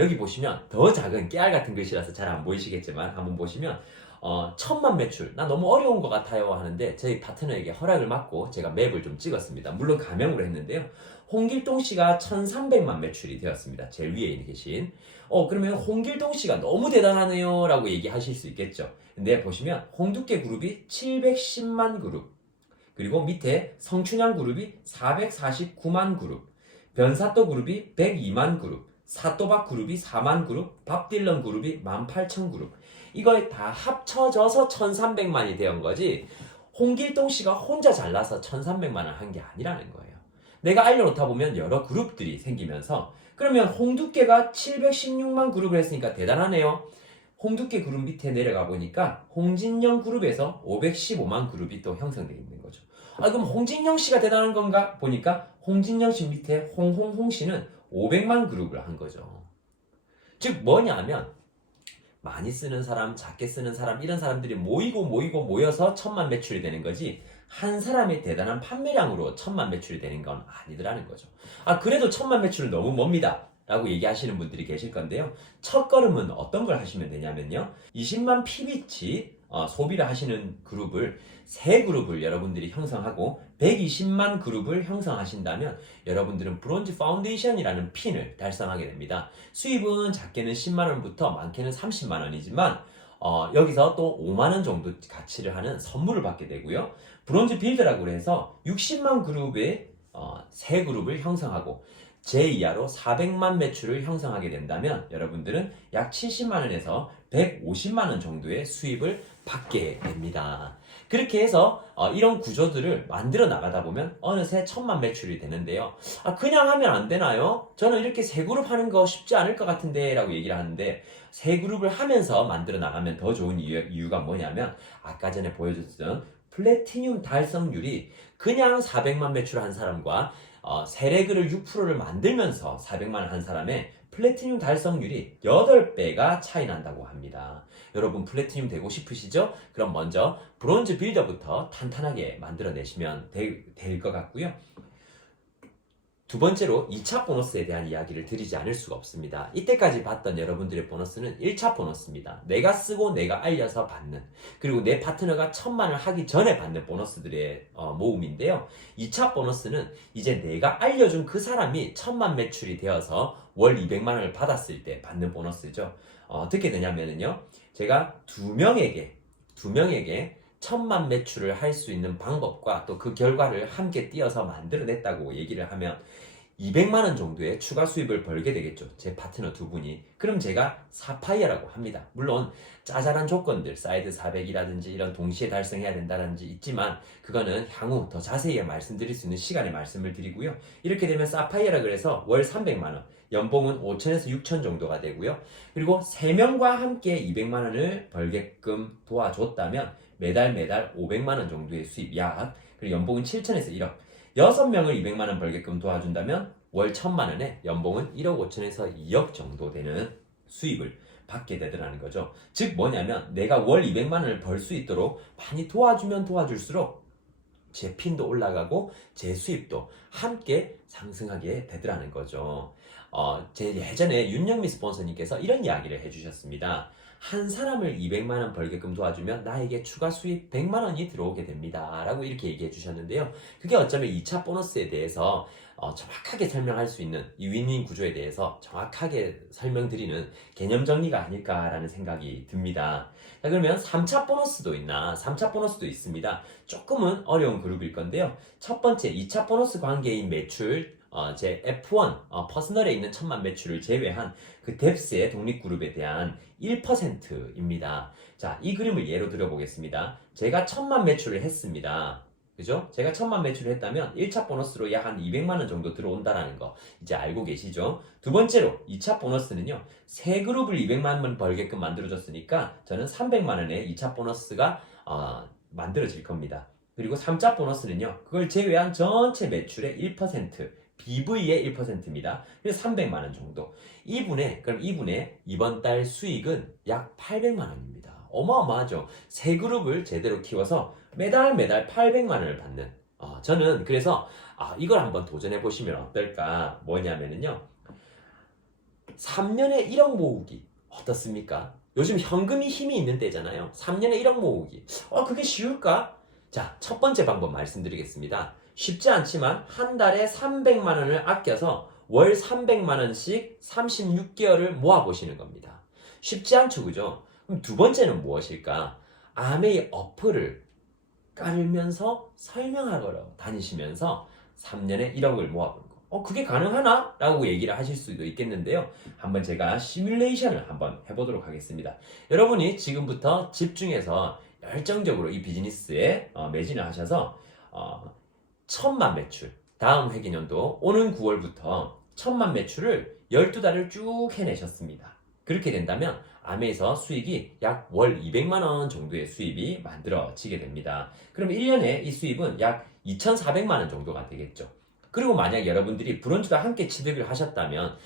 여기 보시면 더 작은 깨알 같은 글씨라서 잘 안 보이시겠지만 한번 보시면 1000만 매출, 나 너무 어려운 것 같아요 하는데 저희 파트너에게 허락을 받고 제가 맵을 좀 찍었습니다. 물론 가명으로 했는데요. 홍길동 씨가 1300만 매출이 되었습니다. 제일 위에 계신. 그러면 홍길동 씨가 너무 대단하네요 라고 얘기하실 수 있겠죠. 근데 보시면 홍두깨 그룹이 710만 그룹, 그리고 밑에 성춘향 그룹이 449만 그룹, 변사또 그룹이 102만 그룹, 사또박 그룹이 4만 그룹, 밥 딜런 그룹이 18,000 그룹. 이거에 다 합쳐져서 1,300만이 되는 거지. 홍길동 씨가 혼자 잘나서 1,300만을 한 게 아니라는 거예요. 내가 알려놓다 보면 여러 그룹들이 생기면서 그러면 홍두깨가 716만 그룹을 했으니까 대단하네요. 홍두깨 그룹 밑에 내려가 보니까 홍진영 그룹에서 515만 그룹이 또 형성되어 있는 거죠. 그럼 홍진영 씨가 대단한 건가 보니까 홍진영 씨 밑에 홍홍홍 씨는 500만 그룹을 한 거죠. 즉 뭐냐면 많이 쓰는 사람, 작게 쓰는 사람 이런 사람들이 모여서 1,000만 매출이 되는 거지 한 사람의 대단한 판매량으로 1,000만 매출이 되는 건 아니더라는 거죠. 그래도 1,000만 매출은 너무 멉니다 라고 얘기하시는 분들이 계실 건데요. 첫 걸음은 어떤 걸 하시면 되냐면요. 20만 PB치 소비를 하시는 그룹을 3그룹을 여러분들이 형성하고 120만 그룹을 형성하신다면 여러분들은 브론즈 파운데이션이라는 핀을 달성하게 됩니다. 수입은 작게는 10만원부터 많게는 30만원이지만 여기서 또 5만원 정도 가치를 하는 선물을 받게 되고요. 브론즈 빌드라고 해서 60만 그룹의 3그룹을 형성하고 제 이하로 400만 매출을 형성하게 된다면 여러분들은 약 70만원에서 150만원 정도의 수입을 받게 됩니다. 그렇게 해서 이런 구조들을 만들어 나가다 보면 어느새 1,000만 매출이 되는데요. 그냥 하면 안 되나요? 저는 이렇게 3그룹 하는 거 쉽지 않을 것 같은데 라고 얘기를 하는데 3그룹을 하면서 만들어 나가면 더 좋은 이유가 뭐냐면 아까 전에 보여줬던 플래티늄 달성률이 그냥 400만 매출한 사람과 세레그를 6%를 만들면서 400만원 한 사람의 플래티늄 달성률이 8배가 차이 난다고 합니다. 여러분 플래티늄 되고 싶으시죠? 그럼 먼저 브론즈 빌더부터 탄탄하게 만들어내시면 될 것 같고요. 두 번째로 2차 보너스에 대한 이야기를 드리지 않을 수가 없습니다. 이때까지 봤던 여러분들의 보너스는 1차 보너스입니다. 내가 쓰고 내가 알려서 받는, 그리고 내 파트너가 1,000만을 하기 전에 받는 보너스들의 모음인데요. 2차 보너스는 이제 내가 알려준 그 사람이 1,000만 매출이 되어서 월 200만원을 받았을 때 받는 보너스죠. 어떻게 되냐면요. 제가 두 명에게 1,000만 매출을 할 수 있는 방법과 또 그 결과를 함께 띄어서 만들어냈다고 얘기를 하면 200만원 정도의 추가 수입을 벌게 되겠죠. 제 파트너 두 분이. 그럼 제가 사파이어라고 합니다. 물론 짜잘한 조건들, 사이드 400이라든지 이런 동시에 달성해야 된다든지 있지만 그거는 향후 더 자세히 말씀드릴 수 있는 시간에 말씀을 드리고요. 이렇게 되면 사파이어라 그래서 월 300만원, 연봉은 5천에서 6천 정도가 되고요. 그리고 3명과 함께 200만원을 벌게끔 도와줬다면 매달 500만원 정도의 수입 약, 그리고 연봉은 7천에서 1억. 6명을 200만원 벌게끔 도와준다면 월 1,000만원에 연봉은 1억 5천에서 2억 정도 되는 수입을 받게 되더라는 거죠. 즉 뭐냐면 내가 월 200만원을 벌 수 있도록 많이 도와주면 도와줄수록 제 핀도 올라가고 제 수입도 함께 상승하게 되더라는 거죠. 제 예전에 윤영미 스폰서님께서 이런 이야기를 해주셨습니다. 한 사람을 200만원 벌게끔 도와주면 나에게 추가 수입 100만원이 들어오게 됩니다 라고 이렇게 얘기해 주셨는데요. 그게 어쩌면 2차 보너스에 대해서 정확하게 설명할 수 있는 이 윈윈 구조에 대해서 정확하게 설명드리는 개념 정리가 아닐까라는 생각이 듭니다. 자, 그러면 3차 보너스도 있나? 3차 보너스도 있습니다. 조금은 어려운 그룹일 건데요. 첫 번째 2차 보너스 관계인 매출, 제 F1 퍼스널에 있는 1,000만 매출을 제외한 그 뎁스의 독립그룹에 대한 1%입니다. 자, 이 그림을 예로 들어보겠습니다. 제가 1,000만 매출을 했습니다. 그죠? 제가 1,000만 매출을 했다면 1차 보너스로 약 한 200만원 정도 들어온다는 거 이제 알고 계시죠? 두 번째로 2차 보너스는요. 세 그룹을 200만원 벌게끔 만들어줬으니까 저는 300만원의 2차 보너스가 만들어질 겁니다. 그리고 3차 보너스는요. 그걸 제외한 전체 매출의 1%, BV의 1%입니다. 그래서 300만원 정도. 그럼 이분의 이번 달 수익은 약 800만원입니다. 어마어마하죠. 세 그룹을 제대로 키워서 매달 800만원을 받는. 저는 그래서 이걸 한번 도전해 보시면 어떨까? 뭐냐면은요. 3년에 1억 모으기 어떻습니까? 요즘 현금이 힘이 있는 때잖아요. 3년에 1억 모으기. 그게 쉬울까? 자, 첫 번째 방법 말씀드리겠습니다. 쉽지 않지만 한 달에 300만원을 아껴서 월 300만원씩 36개월을 모아보시는 겁니다. 쉽지 않죠, 그죠? 그럼 두 번째는 무엇일까? 아메이 어플을 깔면서 설명하러 다니시면서 3년에 1억을 모아보는 거. 그게 가능하나? 라고 얘기를 하실 수도 있겠는데요. 한번 제가 시뮬레이션을 한번 해보도록 하겠습니다. 여러분이 지금부터 집중해서 열정적으로 이 비즈니스에 매진을 하셔서 1000만 매출, 다음 회계년도 오는 9월부터 1000만 매출을 12달을 쭉 해내셨습니다. 그렇게 된다면 아메에서 수익이 약 월 200만 원 정도의 수입이 만들어지게 됩니다. 그럼 1년에 이 수입은 약 2,400만 원 정도가 되겠죠. 그리고 만약 여러분들이 브런치와 함께 취득을 하셨다면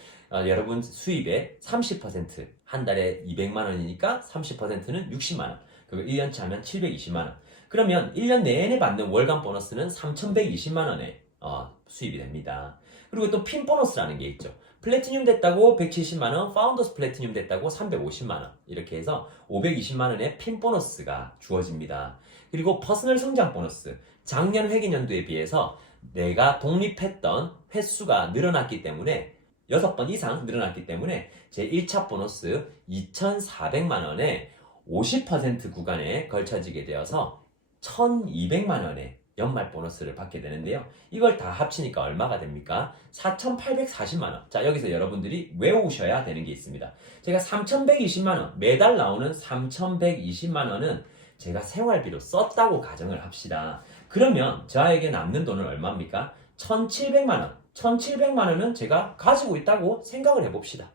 여러분 수입의 30%, 한 달에 200만 원이니까 30%는 60만 원, 그리고 1년치 하면 720만 원. 그러면 1년 내내 받는 월간 보너스는 3,120만 원의 수입이 됩니다. 그리고 또 핀 보너스라는 게 있죠. 플래티늄 됐다고 170만 원, 파운더스 플래티늄 됐다고 350만 원, 이렇게 해서 520만 원의 핀 보너스가 주어집니다. 그리고 퍼스널 성장 보너스, 작년 회계년도에 비해서 내가 독립했던 횟수가 늘어났기 때문에 6번 이상 늘어났기 때문에 제 1차 보너스 2,400만 원에 50% 구간에 걸쳐지게 되어서 1,200만 원의 연말 보너스를 받게 되는데요. 이걸 다 합치니까 얼마가 됩니까? 4,840만 원. 자, 여기서 여러분들이 외우셔야 되는 게 있습니다. 제가 3,120만 원, 매달 나오는 3,120만 원은 제가 생활비로 썼다고 가정을 합시다. 그러면 저에게 남는 돈은 얼마입니까? 1,700만 원. 1,700만 원은 제가 가지고 있다고 생각을 해봅시다.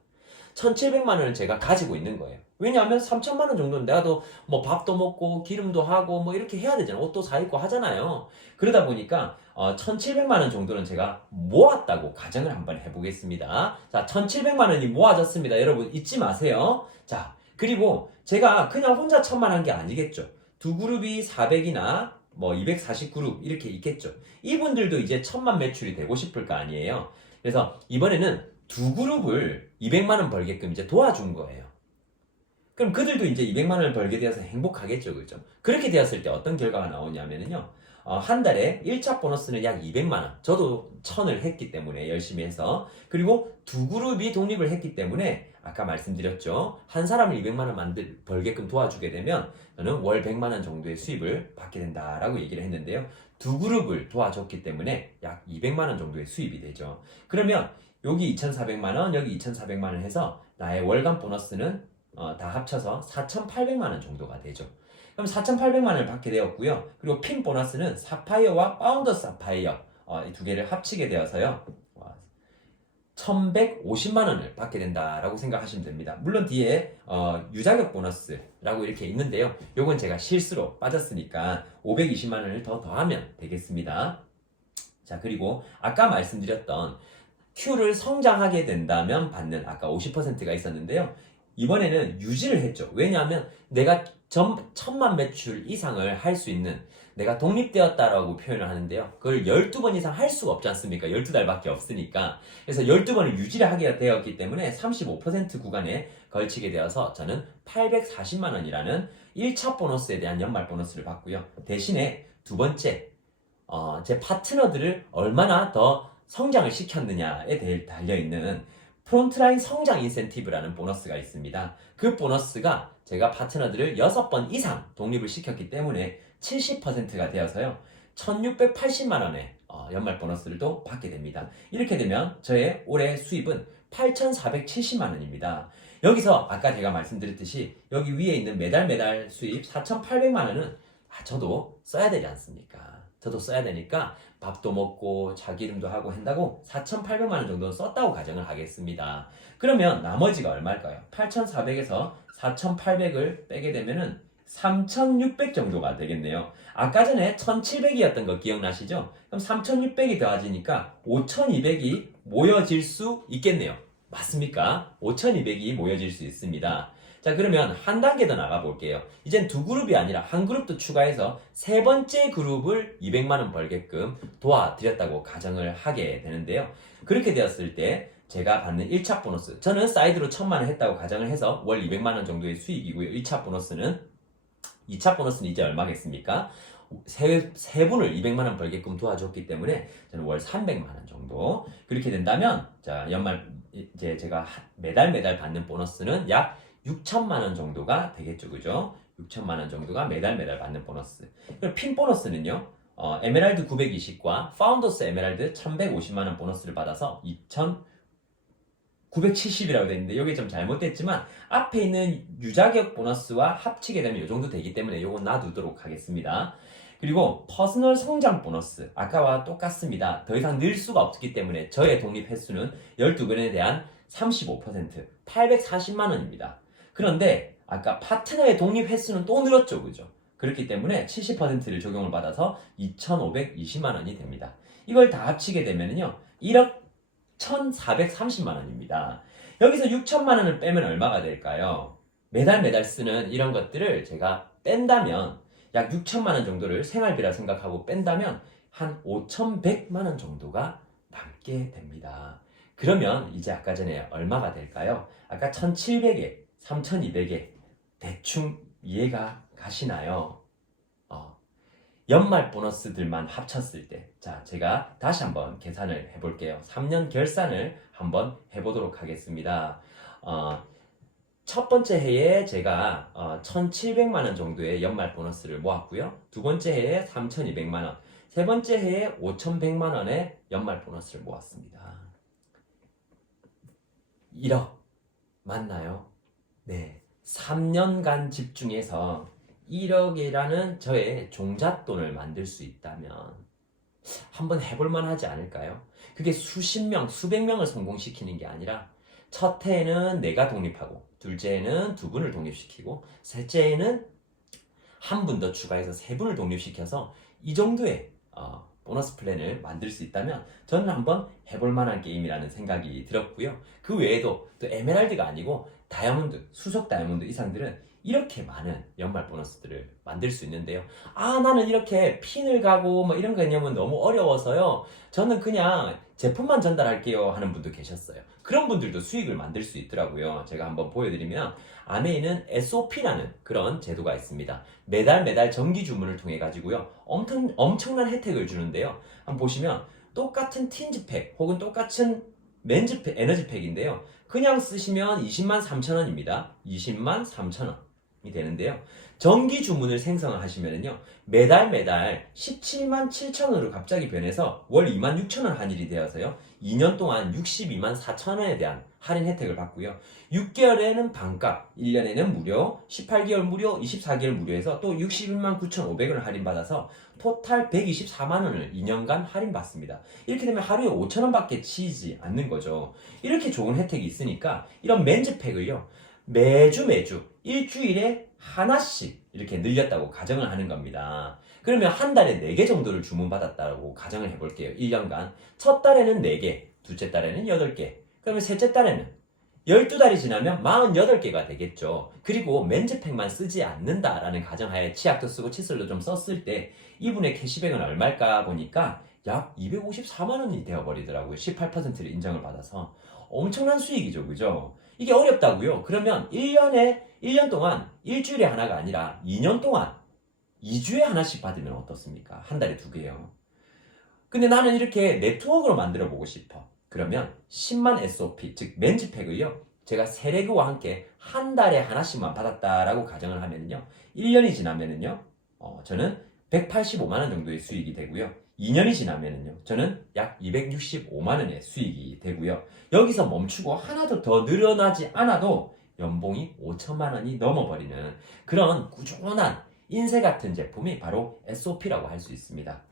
1,700만 원은 제가 가지고 있는 거예요. 왜냐하면 3,000만 원 정도는 내가 또 뭐 밥도 먹고 기름도 하고 뭐 이렇게 해야 되잖아요. 옷도 사 입고 하잖아요. 그러다 보니까 1,700만 원 정도는 제가 모았다고 가정을 한번 해보겠습니다. 자, 1,700만 원이 모아졌습니다. 여러분 잊지 마세요. 자, 그리고 제가 그냥 혼자 1,000만 한 게 아니겠죠. 두 그룹이 400이나 뭐 240그룹 이렇게 있겠죠. 이분들도 이제 1,000만 매출이 되고 싶을 거 아니에요. 그래서 이번에는 두 그룹을 200만 원 벌게끔 이제 도와준 거예요. 그럼 그들도 이제 200만 원을 벌게 되어서 행복하겠죠, 그죠? 그렇게 되었을 때 어떤 결과가 나오냐면요. 한 달에 1차 보너스는 약 200만 원. 저도 1000을 했기 때문에 열심히 해서. 그리고 두 그룹이 독립을 했기 때문에 아까 말씀드렸죠. 한 사람을 200만 원 벌게끔 도와주게 되면 저는 월 100만 원 정도의 수입을 받게 된다라고 얘기를 했는데요. 두 그룹을 도와줬기 때문에 약 200만 원 정도의 수입이 되죠. 그러면 여기 2,400만 원, 여기 2,400만 원 해서 나의 월간 보너스는 다 합쳐서 4,800만 원 정도가 되죠. 그럼 4,800만 원을 받게 되었고요. 그리고 핀 보너스는 사파이어와 파운더 사파이어 이 두 개를 합치게 되어서요. 1,150만 원을 받게 된다라고 생각하시면 됩니다. 물론 뒤에 유자격 보너스라고 이렇게 있는데요. 요건 제가 실수로 빠졌으니까 520만 원을 더 더하면 되겠습니다. 자, 그리고 아까 말씀드렸던 Q를 성장하게 된다면 받는 아까 50%가 있었는데요. 이번에는 유지를 했죠. 왜냐하면 내가 1,000만 매출 이상을 할 수 있는, 내가 독립되었다라고 표현을 하는데요. 그걸 12번 이상 할 수가 없지 않습니까? 12달밖에 없으니까. 그래서 12번을 유지를 하게 되었기 때문에 35% 구간에 걸치게 되어서 저는 840만 원이라는 1차 보너스에 대한 연말 보너스를 받고요. 대신에 두 번째, 제 파트너들을 얼마나 더 성장을 시켰느냐에 대해 달려있는 프론트라인 성장 인센티브라는 보너스가 있습니다. 그 보너스가 제가 파트너들을 6번 이상 독립을 시켰기 때문에 70%가 되어서요. 1,680만 원의 연말 보너스를 또 받게 됩니다. 이렇게 되면 저의 올해 수입은 8,470만 원입니다. 여기서 아까 제가 말씀드렸듯이 여기 위에 있는 매달 수입 4,800만 원은 저도 써야 되지 않습니까? 저도 써야 되니까 밥도 먹고 차기름도 하고 한다고 4,800만 원 정도는 썼다고 가정을 하겠습니다. 그러면 나머지가 얼마일까요? 8,400에서 4,800을 빼게 되면은 3,600 정도가 되겠네요. 아까 전에 1,700이었던 거 기억나시죠? 그럼 3,600이 더해지니까 5,200이 모여질 수 있겠네요. 맞습니까? 5,200이 모여질 수 있습니다. 자, 그러면 한 단계 더 나가 볼게요. 이젠 두 그룹이 아니라 한 그룹도 추가해서 세 번째 그룹을 200만 원 벌게끔 도와드렸다고 가정을 하게 되는데요. 그렇게 되었을 때 제가 받는 1차 보너스, 저는 사이드로 1,000만 원 했다고 가정을 해서 월 200만 원 정도의 수익이고요. 2차 보너스는 이제 얼마겠습니까? 세 분을 200만 원 벌게끔 도와줬기 때문에 저는 월 300만 원 정도. 그렇게 된다면 자, 연말 이제 제가 매달 받는 보너스는 약 6천만 원 정도가 되겠죠, 그죠? 6천만 원 정도가 매달 받는 보너스. 그럼 핀 보너스는요, 에메랄드 920과 파운더스 에메랄드 1150만원 보너스를 받아서 2970이라고 되어 있는데 여기 좀 잘못됐지만 앞에 있는 유자격 보너스와 합치게 되면 이 정도 되기 때문에 이건 놔두도록 하겠습니다. 그리고 퍼스널 성장 보너스 아까와 똑같습니다. 더 이상 늘 수가 없기 때문에 저의 독립 횟수는 12건에 대한 35% 840만원입니다. 그런데 아까 파트너의 독립 횟수는 또 늘었죠, 그죠? 그렇기 때문에 70%를 적용을 받아서 2,520만원이 됩니다. 이걸 다 합치게 되면요 1억 1,430만원입니다. 여기서 6천만원을 빼면 얼마가 될까요? 매달 쓰는 이런 것들을 제가 뺀다면 약 6천만원 정도를 생활비라 생각하고 뺀다면 한 5,100만원 정도가 남게 됩니다. 그러면 이제 아까 전에 얼마가 될까요? 아까 1,700에 3,200에 대충 이해가 가시나요? 연말 보너스들만 합쳤을 때, 자, 제가 다시 한번 계산을 해볼게요. 3년 결산을 한번 해보도록 하겠습니다. 첫 번째 해에 제가 1,700만원 정도의 연말 보너스를 모았고요. 두 번째 해에 3,200만원, 세 번째 해에 5,100만원의 연말 보너스를 모았습니다. 1억 맞나요? 네, 3년간 집중해서 1억이라는 저의 종잣돈을 만들 수 있다면 한번 해볼만 하지 않을까요? 그게 수십 명, 수백 명을 성공시키는 게 아니라 첫 해에는 내가 독립하고 둘째 해에는 두 분을 독립시키고 셋째 해에는 한 분 더 추가해서 세 분을 독립시켜서 이 정도의 보너스 플랜을 만들 수 있다면 저는 한번 해볼 만한 게임이라는 생각이 들었고요. 그 외에도 또 에메랄드가 아니고 다이아몬드, 수석 다이아몬드 이상들은 이렇게 많은 연말 보너스들을 만들 수 있는데요. 나는 이렇게 핀을 가고 뭐 이런 개념은 너무 어려워서요. 저는 그냥 제품만 전달할게요 하는 분도 계셨어요. 그런 분들도 수익을 만들 수 있더라고요. 제가 한번 보여드리면 아메이는 SOP라는 그런 제도가 있습니다. 매달 정기 주문을 통해 가지고요. 엄청난 혜택을 주는데요. 한번 보시면 똑같은 틴즈팩 혹은 똑같은 맨즈팩, 에너지팩인데요. 그냥 쓰시면 203,000원입니다. 203,000원이 되는데요. 정기 주문을 생성하시면요. 매달 177,700원으로 갑자기 변해서 월 26,000원 할인이 되어서요. 2년 동안 624,000원에 대한 할인 혜택을 받고요. 6개월에는 반값, 1년에는 무료, 18개월 무료, 24개월 무료해서 또 619,500원을 할인받아서 토탈 124만원을 2년간 할인받습니다. 이렇게 되면 하루에 5,000원밖에 치지 않는 거죠. 이렇게 좋은 혜택이 있으니까 이런 맨즈팩을요. 매주 일주일에 하나씩 이렇게 늘렸다고 가정을 하는 겁니다. 그러면 한 달에 4개 정도를 주문받았다고 가정을 해볼게요. 1년간. 첫 달에는 4개, 둘째 달에는 8개, 그러면 셋째 달에는 12달이 지나면 48개가 되겠죠. 그리고 맨즈팩만 쓰지 않는다라는 가정하에 치약도 쓰고 칫솔도 좀 썼을 때 이분의 캐시백은 얼마일까 보니까 약 254만원이 되어버리더라고요. 18%를 인정을 받아서. 엄청난 수익이죠. 그죠? 이게 어렵다고요? 그러면 1년 동안 일주일에 하나가 아니라 2년 동안 2주에 하나씩 받으면 어떻습니까? 한 달에 2개요. 근데 나는 이렇게 네트워크로 만들어 보고 싶어. 그러면 10만 SOP, 즉 맨즈팩을요. 제가 세례교와 함께 한 달에 하나씩만 받았다라고 가정을 하면요. 1년이 지나면은요. 저는 185만원 정도의 수익이 되고요. 2년이 지나면은요. 저는 약 265만원의 수익이 되고요. 여기서 멈추고 하나도 더 늘어나지 않아도 연봉이 5천만원이 넘어버리는 그런 꾸준한 인쇄 같은 제품이 바로 SOP라고 할 수 있습니다.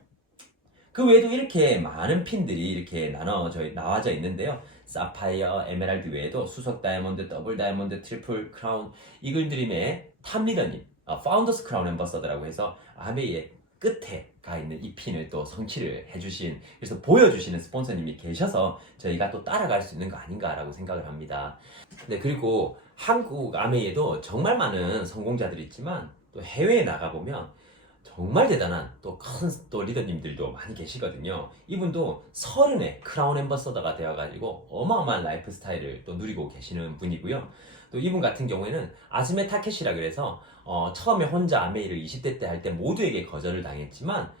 그 외에도 이렇게 많은 핀들이 이렇게 나와져 있는데요. 사파이어, 에메랄드 외에도 수석 다이아몬드, 더블 다이아몬드, 트리플 크라운, 이글드림의 탑리더님, 파운더스 크라운 앰버서더라고 해서 아메이의 끝에 가 있는 이 핀을 또 성취를 해주신, 그래서 보여주시는 스폰서님이 계셔서 저희가 또 따라갈 수 있는 거 아닌가라고 생각을 합니다. 네, 그리고 한국 아메이에도 정말 많은 성공자들이 있지만 또 해외에 나가보면 정말 대단한 또 큰 또 리더님들도 많이 계시거든요. 이분도 30에 크라운 앰버서더가 되어가지고 어마어마한 라이프 스타일을 또 누리고 계시는 분이고요. 또 이분 같은 경우에는 아즈메 타케시라 그래서 처음에 혼자 아메이를 20대 때 할 때 모두에게 거절을 당했지만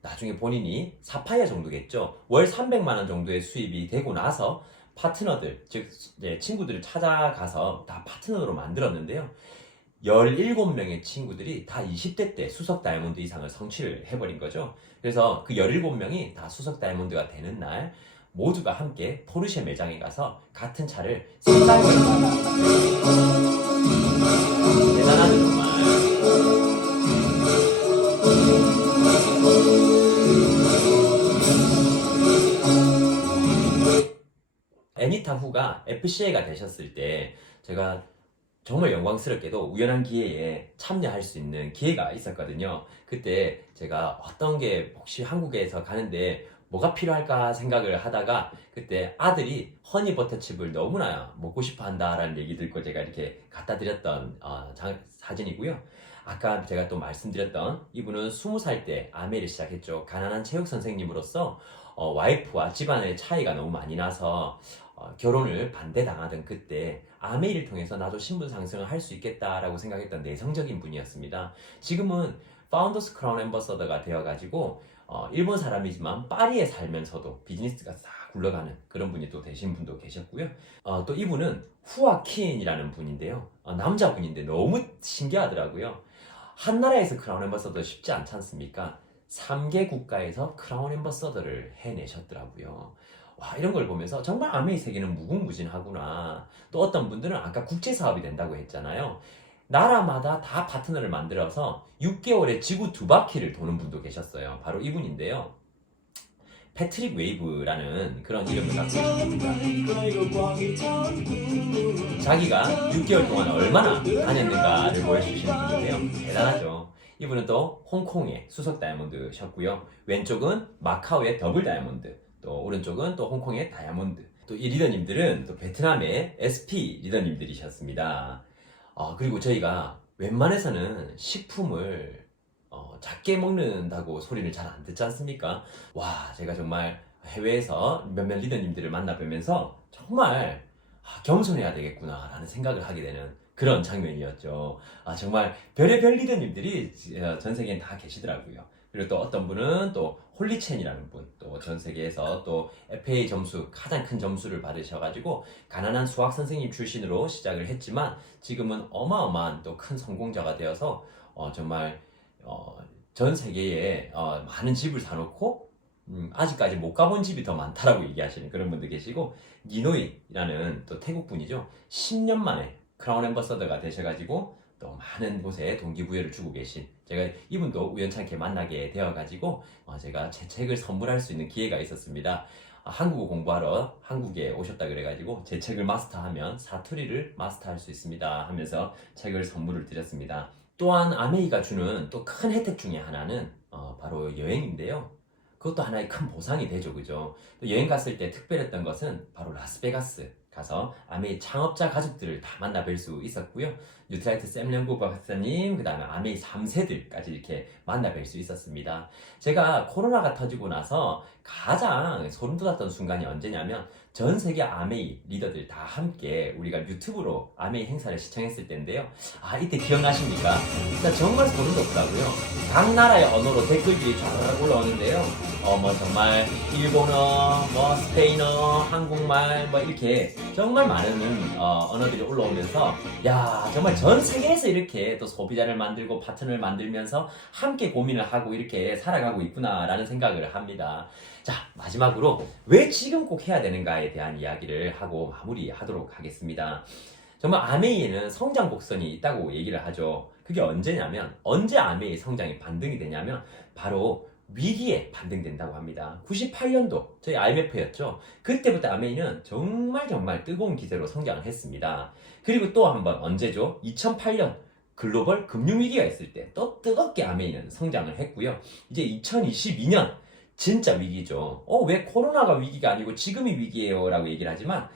나중에 본인이 사파이어 정도겠죠. 월 300만원 정도의 수입이 되고 나서 파트너들, 즉 친구들을 찾아가서 다 파트너로 만들었는데요. 17명의 친구들이 다 20대 때 수석 다이아몬드 이상을 성취를 해버린 거죠. 그래서 그 17명이 다 수석 다이아몬드가 되는 날 모두가 함께 포르쉐 매장에 가서 같은 차를 색깔별로 대단하죠 정말. 애니타 후가 FCA가 되셨을 때 제가 정말 영광스럽게도 우연한 기회에 참여할 수 있는 기회가 있었거든요. 그때 제가 어떤 게 혹시 한국에서 가는데 뭐가 필요할까 생각을 하다가 그때 아들이 허니버터칩을 너무나 먹고 싶어 한다라는 얘기 듣고 제가 이렇게 갖다 드렸던 사진이고요. 아까 제가 또 말씀드렸던 이분은 20살 때 아메를 시작했죠. 가난한 체육 선생님으로서 와이프와 집안의 차이가 너무 많이 나서 결혼을 반대당하던 그때 아메이를 통해서 나도 신분 상승을 할 수 있겠다라고 생각했던 내성적인 분이었습니다. 지금은 파운더스 크라운 앰버서더가 되어가지고 일본 사람이지만 파리에 살면서도 비즈니스가 싹 굴러가는 그런 분이 또 되신 분도 계셨고요. 또 이분은 후아킨이라는 분인데요. 남자분인데 너무 신기하더라고요. 한 나라에서 크라운 앰버서더 쉽지 않지 않습니까? 3개 국가에서 크라운 앰버서더를 해내셨더라고요. 와, 이런 걸 보면서 정말 아메이 세계는 무궁무진하구나. 또 어떤 분들은 아까 국제사업이 된다고 했잖아요. 나라마다 다 파트너를 만들어서 6개월에 지구 2바퀴를 도는 분도 계셨어요. 바로 이분인데요. 패트릭 웨이브라는 그런 이름을 갖고 있습니다. 자기가 6개월 동안 얼마나 다녔는가를 보여주시는 분인데요. 대단하죠. 이분은 또 홍콩의 수석 다이아몬드셨고요. 왼쪽은 마카오의 더블 다이아몬드, 또 오른쪽은 또 홍콩의 다이아몬드. 또 이 리더님들은 또 베트남의 SP 리더님들이셨습니다. 그리고 저희가 웬만해서는 식품을 작게 먹는다고 소리를 잘 안 듣지 않습니까? 와, 제가 정말 해외에서 몇몇 리더님들을 만나뵈면서 정말 겸손해야 되겠구나 라는 생각을 하게 되는 그런 장면이었죠. 정말 별의별 리더님들이 전 세계엔 다 계시더라고요. 그리고 또 어떤 분은 또 홀리첸이라는 분, 또 전 세계에서 또 FA 점수, 가장 큰 점수를 받으셔가지고 가난한 수학 선생님 출신으로 시작을 했지만 지금은 어마어마한 또 큰 성공자가 되어서 정말 전 세계에 많은 집을 사놓고 아직까지 못 가본 집이 더 많다라고 얘기하시는 그런 분도 계시고, 니노이라는 또 태국 분이죠. 10년 만에 크라운 앰버서더가 되셔가지고 또 많은 곳에 동기부여를 주고 계신, 제가 이분도 우연찮게 만나게 되어가지고 제가 제 책을 선물할 수 있는 기회가 있었습니다. 한국어 공부하러 한국에 오셨다 그래가지고 제 책을 마스터하면 사투리를 마스터할 수 있습니다 하면서 책을 선물을 드렸습니다. 또한 아메이가 주는 또 큰 혜택 중에 하나는 바로 여행인데요. 그것도 하나의 큰 보상이 되죠, 그죠? 또 여행 갔을 때 특별했던 것은 바로 라스베가스 가서 아메이 창업자 가족들을 다 만나뵐 수 있었고요. 뉴트라이트 샘령구 박사님, 그 다음에 아메이 3세들까지 이렇게 만나뵐 수 있었습니다. 제가 코로나가 터지고 나서 가장 소름 돋았던 순간이 언제냐면 전 세계 아메이 리더들 다 함께 우리가 유튜브로 아메이 행사를 시청했을 때인데요. 이때 기억나십니까? 진짜 정말 소름 돋더라고요. 각 나라의 언어로 댓글들이 쫙 올라오는데요. 정말 일본어, 스페인어, 한국말 이렇게 정말 많은 언어들이 올라오면서 야, 정말 전 세계에서 이렇게 또 소비자를 만들고 파트너를 만들면서 함께 고민을 하고 이렇게 살아가고 있구나라는 생각을 합니다. 자, 마지막으로 왜 지금 꼭 해야 되는가에 대한 이야기를 하고 마무리하도록 하겠습니다. 정말 아메이에는 성장 곡선이 있다고 얘기를 하죠. 그게 언제냐면, 언제 아메이 성장이 반등이 되냐면 바로 위기에 반등된다고 합니다. 98년도 저희 IMF였죠. 그때부터 아메이는 정말 뜨거운 기세로 성장을 했습니다. 그리고 또 한번 언제죠? 2008년 글로벌 금융위기가 있을 때 또 뜨겁게 아메이는 성장을 했고요. 이제 2022년 진짜 위기죠. 왜 코로나가 위기가 아니고 지금이 위기예요 라고 얘기를 하지만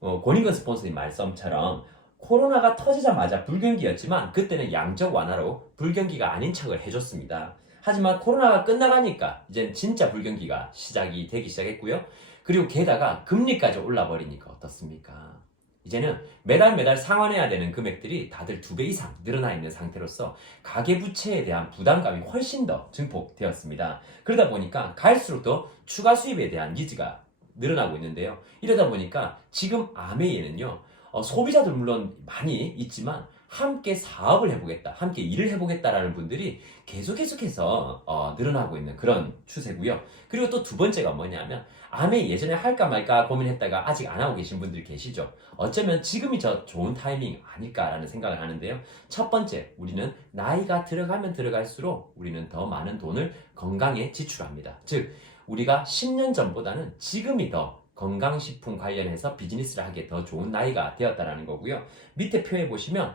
권인근 스폰서님 말씀처럼 코로나가 터지자마자 불경기였지만 그때는 양적 완화로 불경기가 아닌 척을 해줬습니다. 하지만 코로나가 끝나가니까 이젠 진짜 불경기가 시작이 되기 시작했고요. 그리고 게다가 금리까지 올라버리니까 어떻습니까? 이제는 매달 상환해야 되는 금액들이 다들 2배 이상 늘어나 있는 상태로서 가계부채에 대한 부담감이 훨씬 더 증폭되었습니다. 그러다 보니까 갈수록 더 추가 수입에 대한 니즈가 늘어나고 있는데요. 이러다 보니까 지금 아메이에는요, 소비자들 물론 많이 있지만 함께 사업을 해보겠다, 함께 일을 해보겠다라는 분들이 계속해서 늘어나고 있는 그런 추세고요. 그리고 또 두 번째가 뭐냐면 아메이 예전에 할까 말까 고민했다가 아직 안 하고 계신 분들 계시죠. 어쩌면 지금이 저 좋은 타이밍 아닐까라는 생각을 하는데요. 첫 번째, 우리는 나이가 들어가면 들어갈수록 우리는 더 많은 돈을 건강에 지출합니다. 즉 우리가 10년 전보다는 지금이 더 건강식품 관련해서 비즈니스를 하기에 더 좋은 나이가 되었다라는 거고요. 밑에 표에 보시면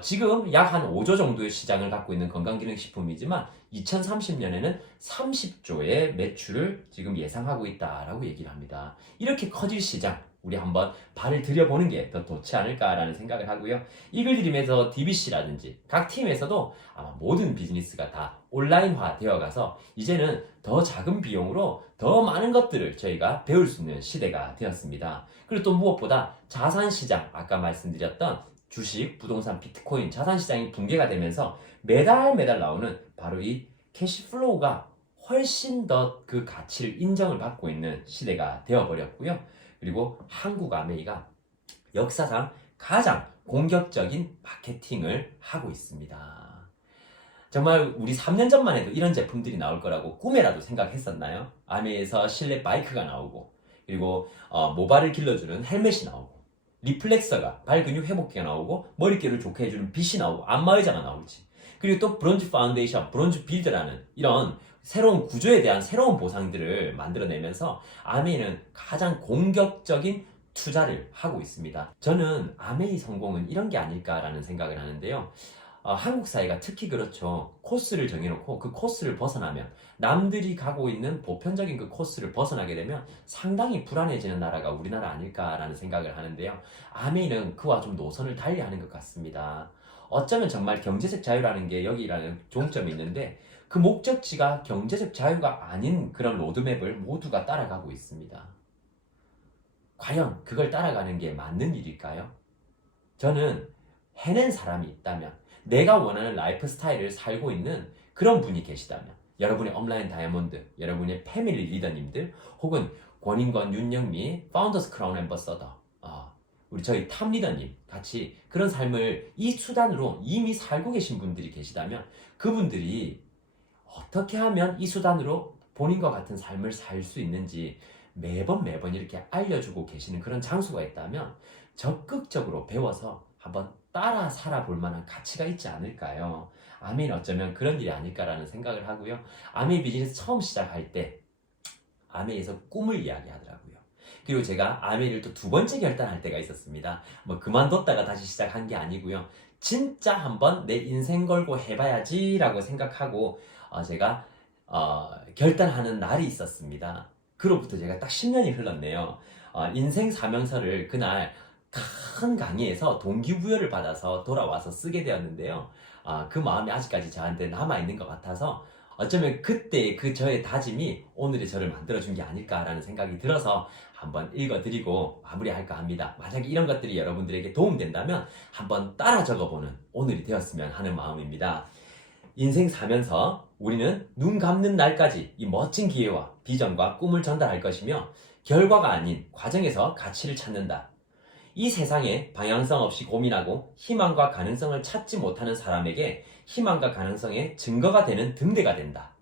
지금 약 한 5조 정도의 시장을 갖고 있는 건강기능식품이지만 2030년에는 30조의 매출을 지금 예상하고 있다라고 얘기를 합니다. 이렇게 커질 시장, 우리 한번 발을 들여보는 게 더 좋지 않을까라는 생각을 하고요. 이글드림에서 DBC라든지 각 팀에서도 아마 모든 비즈니스가 다 온라인화 되어가서 이제는 더 작은 비용으로 더 많은 것들을 저희가 배울 수 있는 시대가 되었습니다. 그리고 또 무엇보다 자산시장, 아까 말씀드렸던 주식, 부동산, 비트코인, 자산시장이 붕괴가 되면서 매달 나오는 바로 이 캐시플로우가 훨씬 더 그 가치를 인정을 받고 있는 시대가 되어버렸고요. 그리고 한국 아메이가 역사상 가장 공격적인 마케팅을 하고 있습니다. 정말 우리 3년 전만 해도 이런 제품들이 나올 거라고 꿈에라도 생각했었나요? 아메이에서 실내 바이크가 나오고, 그리고 모발을 길러주는 헬멧이 나오고, 리플렉서가 발근육 회복기가 나오고, 머릿결을 좋게 해주는 빗이 나오고, 안마의자가 나오지. 그리고 또 브론즈 파운데이션, 브론즈 빌드라는 이런 새로운 구조에 대한 새로운 보상들을 만들어내면서 아메이는 가장 공격적인 투자를 하고 있습니다. 저는 아메이 성공은 이런 게 아닐까라는 생각을 하는데요. 한국 사회가 특히 그렇죠. 코스를 정해놓고 그 코스를 벗어나면, 남들이 가고 있는 보편적인 그 코스를 벗어나게 되면 상당히 불안해지는 나라가 우리나라 아닐까라는 생각을 하는데요. 아메이는 그와 좀 노선을 달리하는 것 같습니다. 어쩌면 정말 경제적 자유라는 게 여기라는 종점이 있는데, 그 목적지가 경제적 자유가 아닌 그런 로드맵을 모두가 따라가고 있습니다. 과연 그걸 따라가는 게 맞는 일일까요? 저는 해낸 사람이 있다면, 내가 원하는 라이프 스타일을 살고 있는 그런 분이 계시다면, 여러분의 업라인 다이아몬드, 여러분의 패밀리 리더님들, 혹은 권인권, 윤영미, 파운더스 크라운 앰버서더, 우리 저희 탑 리더님 같이 그런 삶을 이 수단으로 이미 살고 계신 분들이 계시다면, 그분들이 어떻게 하면 이 수단으로 본인과 같은 삶을 살 수 있는지 매번 이렇게 알려주고 계시는 그런 장소가 있다면 적극적으로 배워서 한번 따라 살아볼 만한 가치가 있지 않을까요? 아메이는 어쩌면 그런 일이 아닐까라는 생각을 하고요. 아메이 비즈니스 처음 시작할 때 아메이에서 꿈을 이야기하더라고요. 그리고 제가 아메이를 또 두 번째 결단할 때가 있었습니다. 뭐 그만뒀다가 다시 시작한 게 아니고요. 진짜 한번 내 인생 걸고 해봐야지 라고 생각하고 제가 결단하는 날이 있었습니다. 그로부터 제가 딱 10년이 흘렀네요. 인생 사명서를 그날 큰 강의에서 동기부여를 받아서 돌아와서 쓰게 되었는데요. 그 마음이 아직까지 저한테 남아있는 것 같아서 어쩌면 그때 그 저의 다짐이 오늘의 저를 만들어준 게 아닐까라는 생각이 들어서 한번 읽어드리고 마무리할까 합니다. 만약에 이런 것들이 여러분들에게 도움된다면 한번 따라 적어보는 오늘이 되었으면 하는 마음입니다. 인생 사면서 우리는 눈 감는 날까지 이 멋진 기회와 비전과 꿈을 전달할 것이며, 결과가 아닌 과정에서 가치를 찾는다. 이 세상에 방향성 없이 고민하고 희망과 가능성을 찾지 못하는 사람에게 희망과 가능성의 증거가 되는 등대가 된다.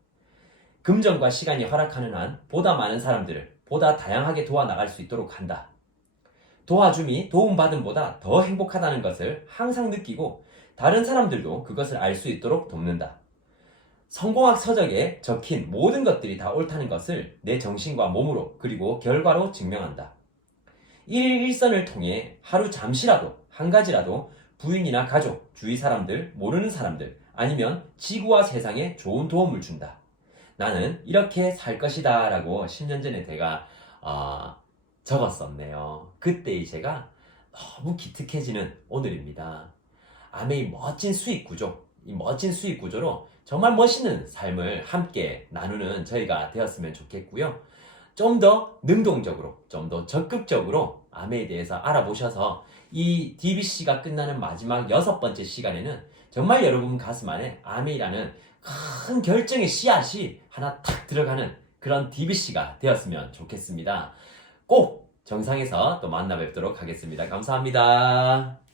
금전과 시간이 허락하는 한 보다 많은 사람들을 보다 다양하게 도와나갈 수 있도록 한다. 도와줌이 도움받음보다 더 행복하다는 것을 항상 느끼고 다른 사람들도 그것을 알 수 있도록 돕는다. 성공학 서적에 적힌 모든 것들이 다 옳다는 것을 내 정신과 몸으로 그리고 결과로 증명한다. 일일선을 통해 하루 잠시라도 한 가지라도 부인이나 가족, 주위 사람들, 모르는 사람들, 아니면 지구와 세상에 좋은 도움을 준다. 나는 이렇게 살 것이다 라고 10년 전에 제가 적었었네요. 그때의 제가 너무 기특해지는 오늘입니다. 아메이 멋진 수익 구조, 이 멋진 수익 구조로 정말 멋있는 삶을 함께 나누는 저희가 되었으면 좋겠고요. 좀 더 능동적으로, 좀 더 적극적으로 아메이에 대해서 알아보셔서 이 DBC가 끝나는 마지막 6번째 시간에는 정말 여러분 가슴 안에 아메이라는 큰 결정의 씨앗이 하나 탁 들어가는 그런 DBC가 되었으면 좋겠습니다. 꼭 정상에서 또 만나 뵙도록 하겠습니다. 감사합니다.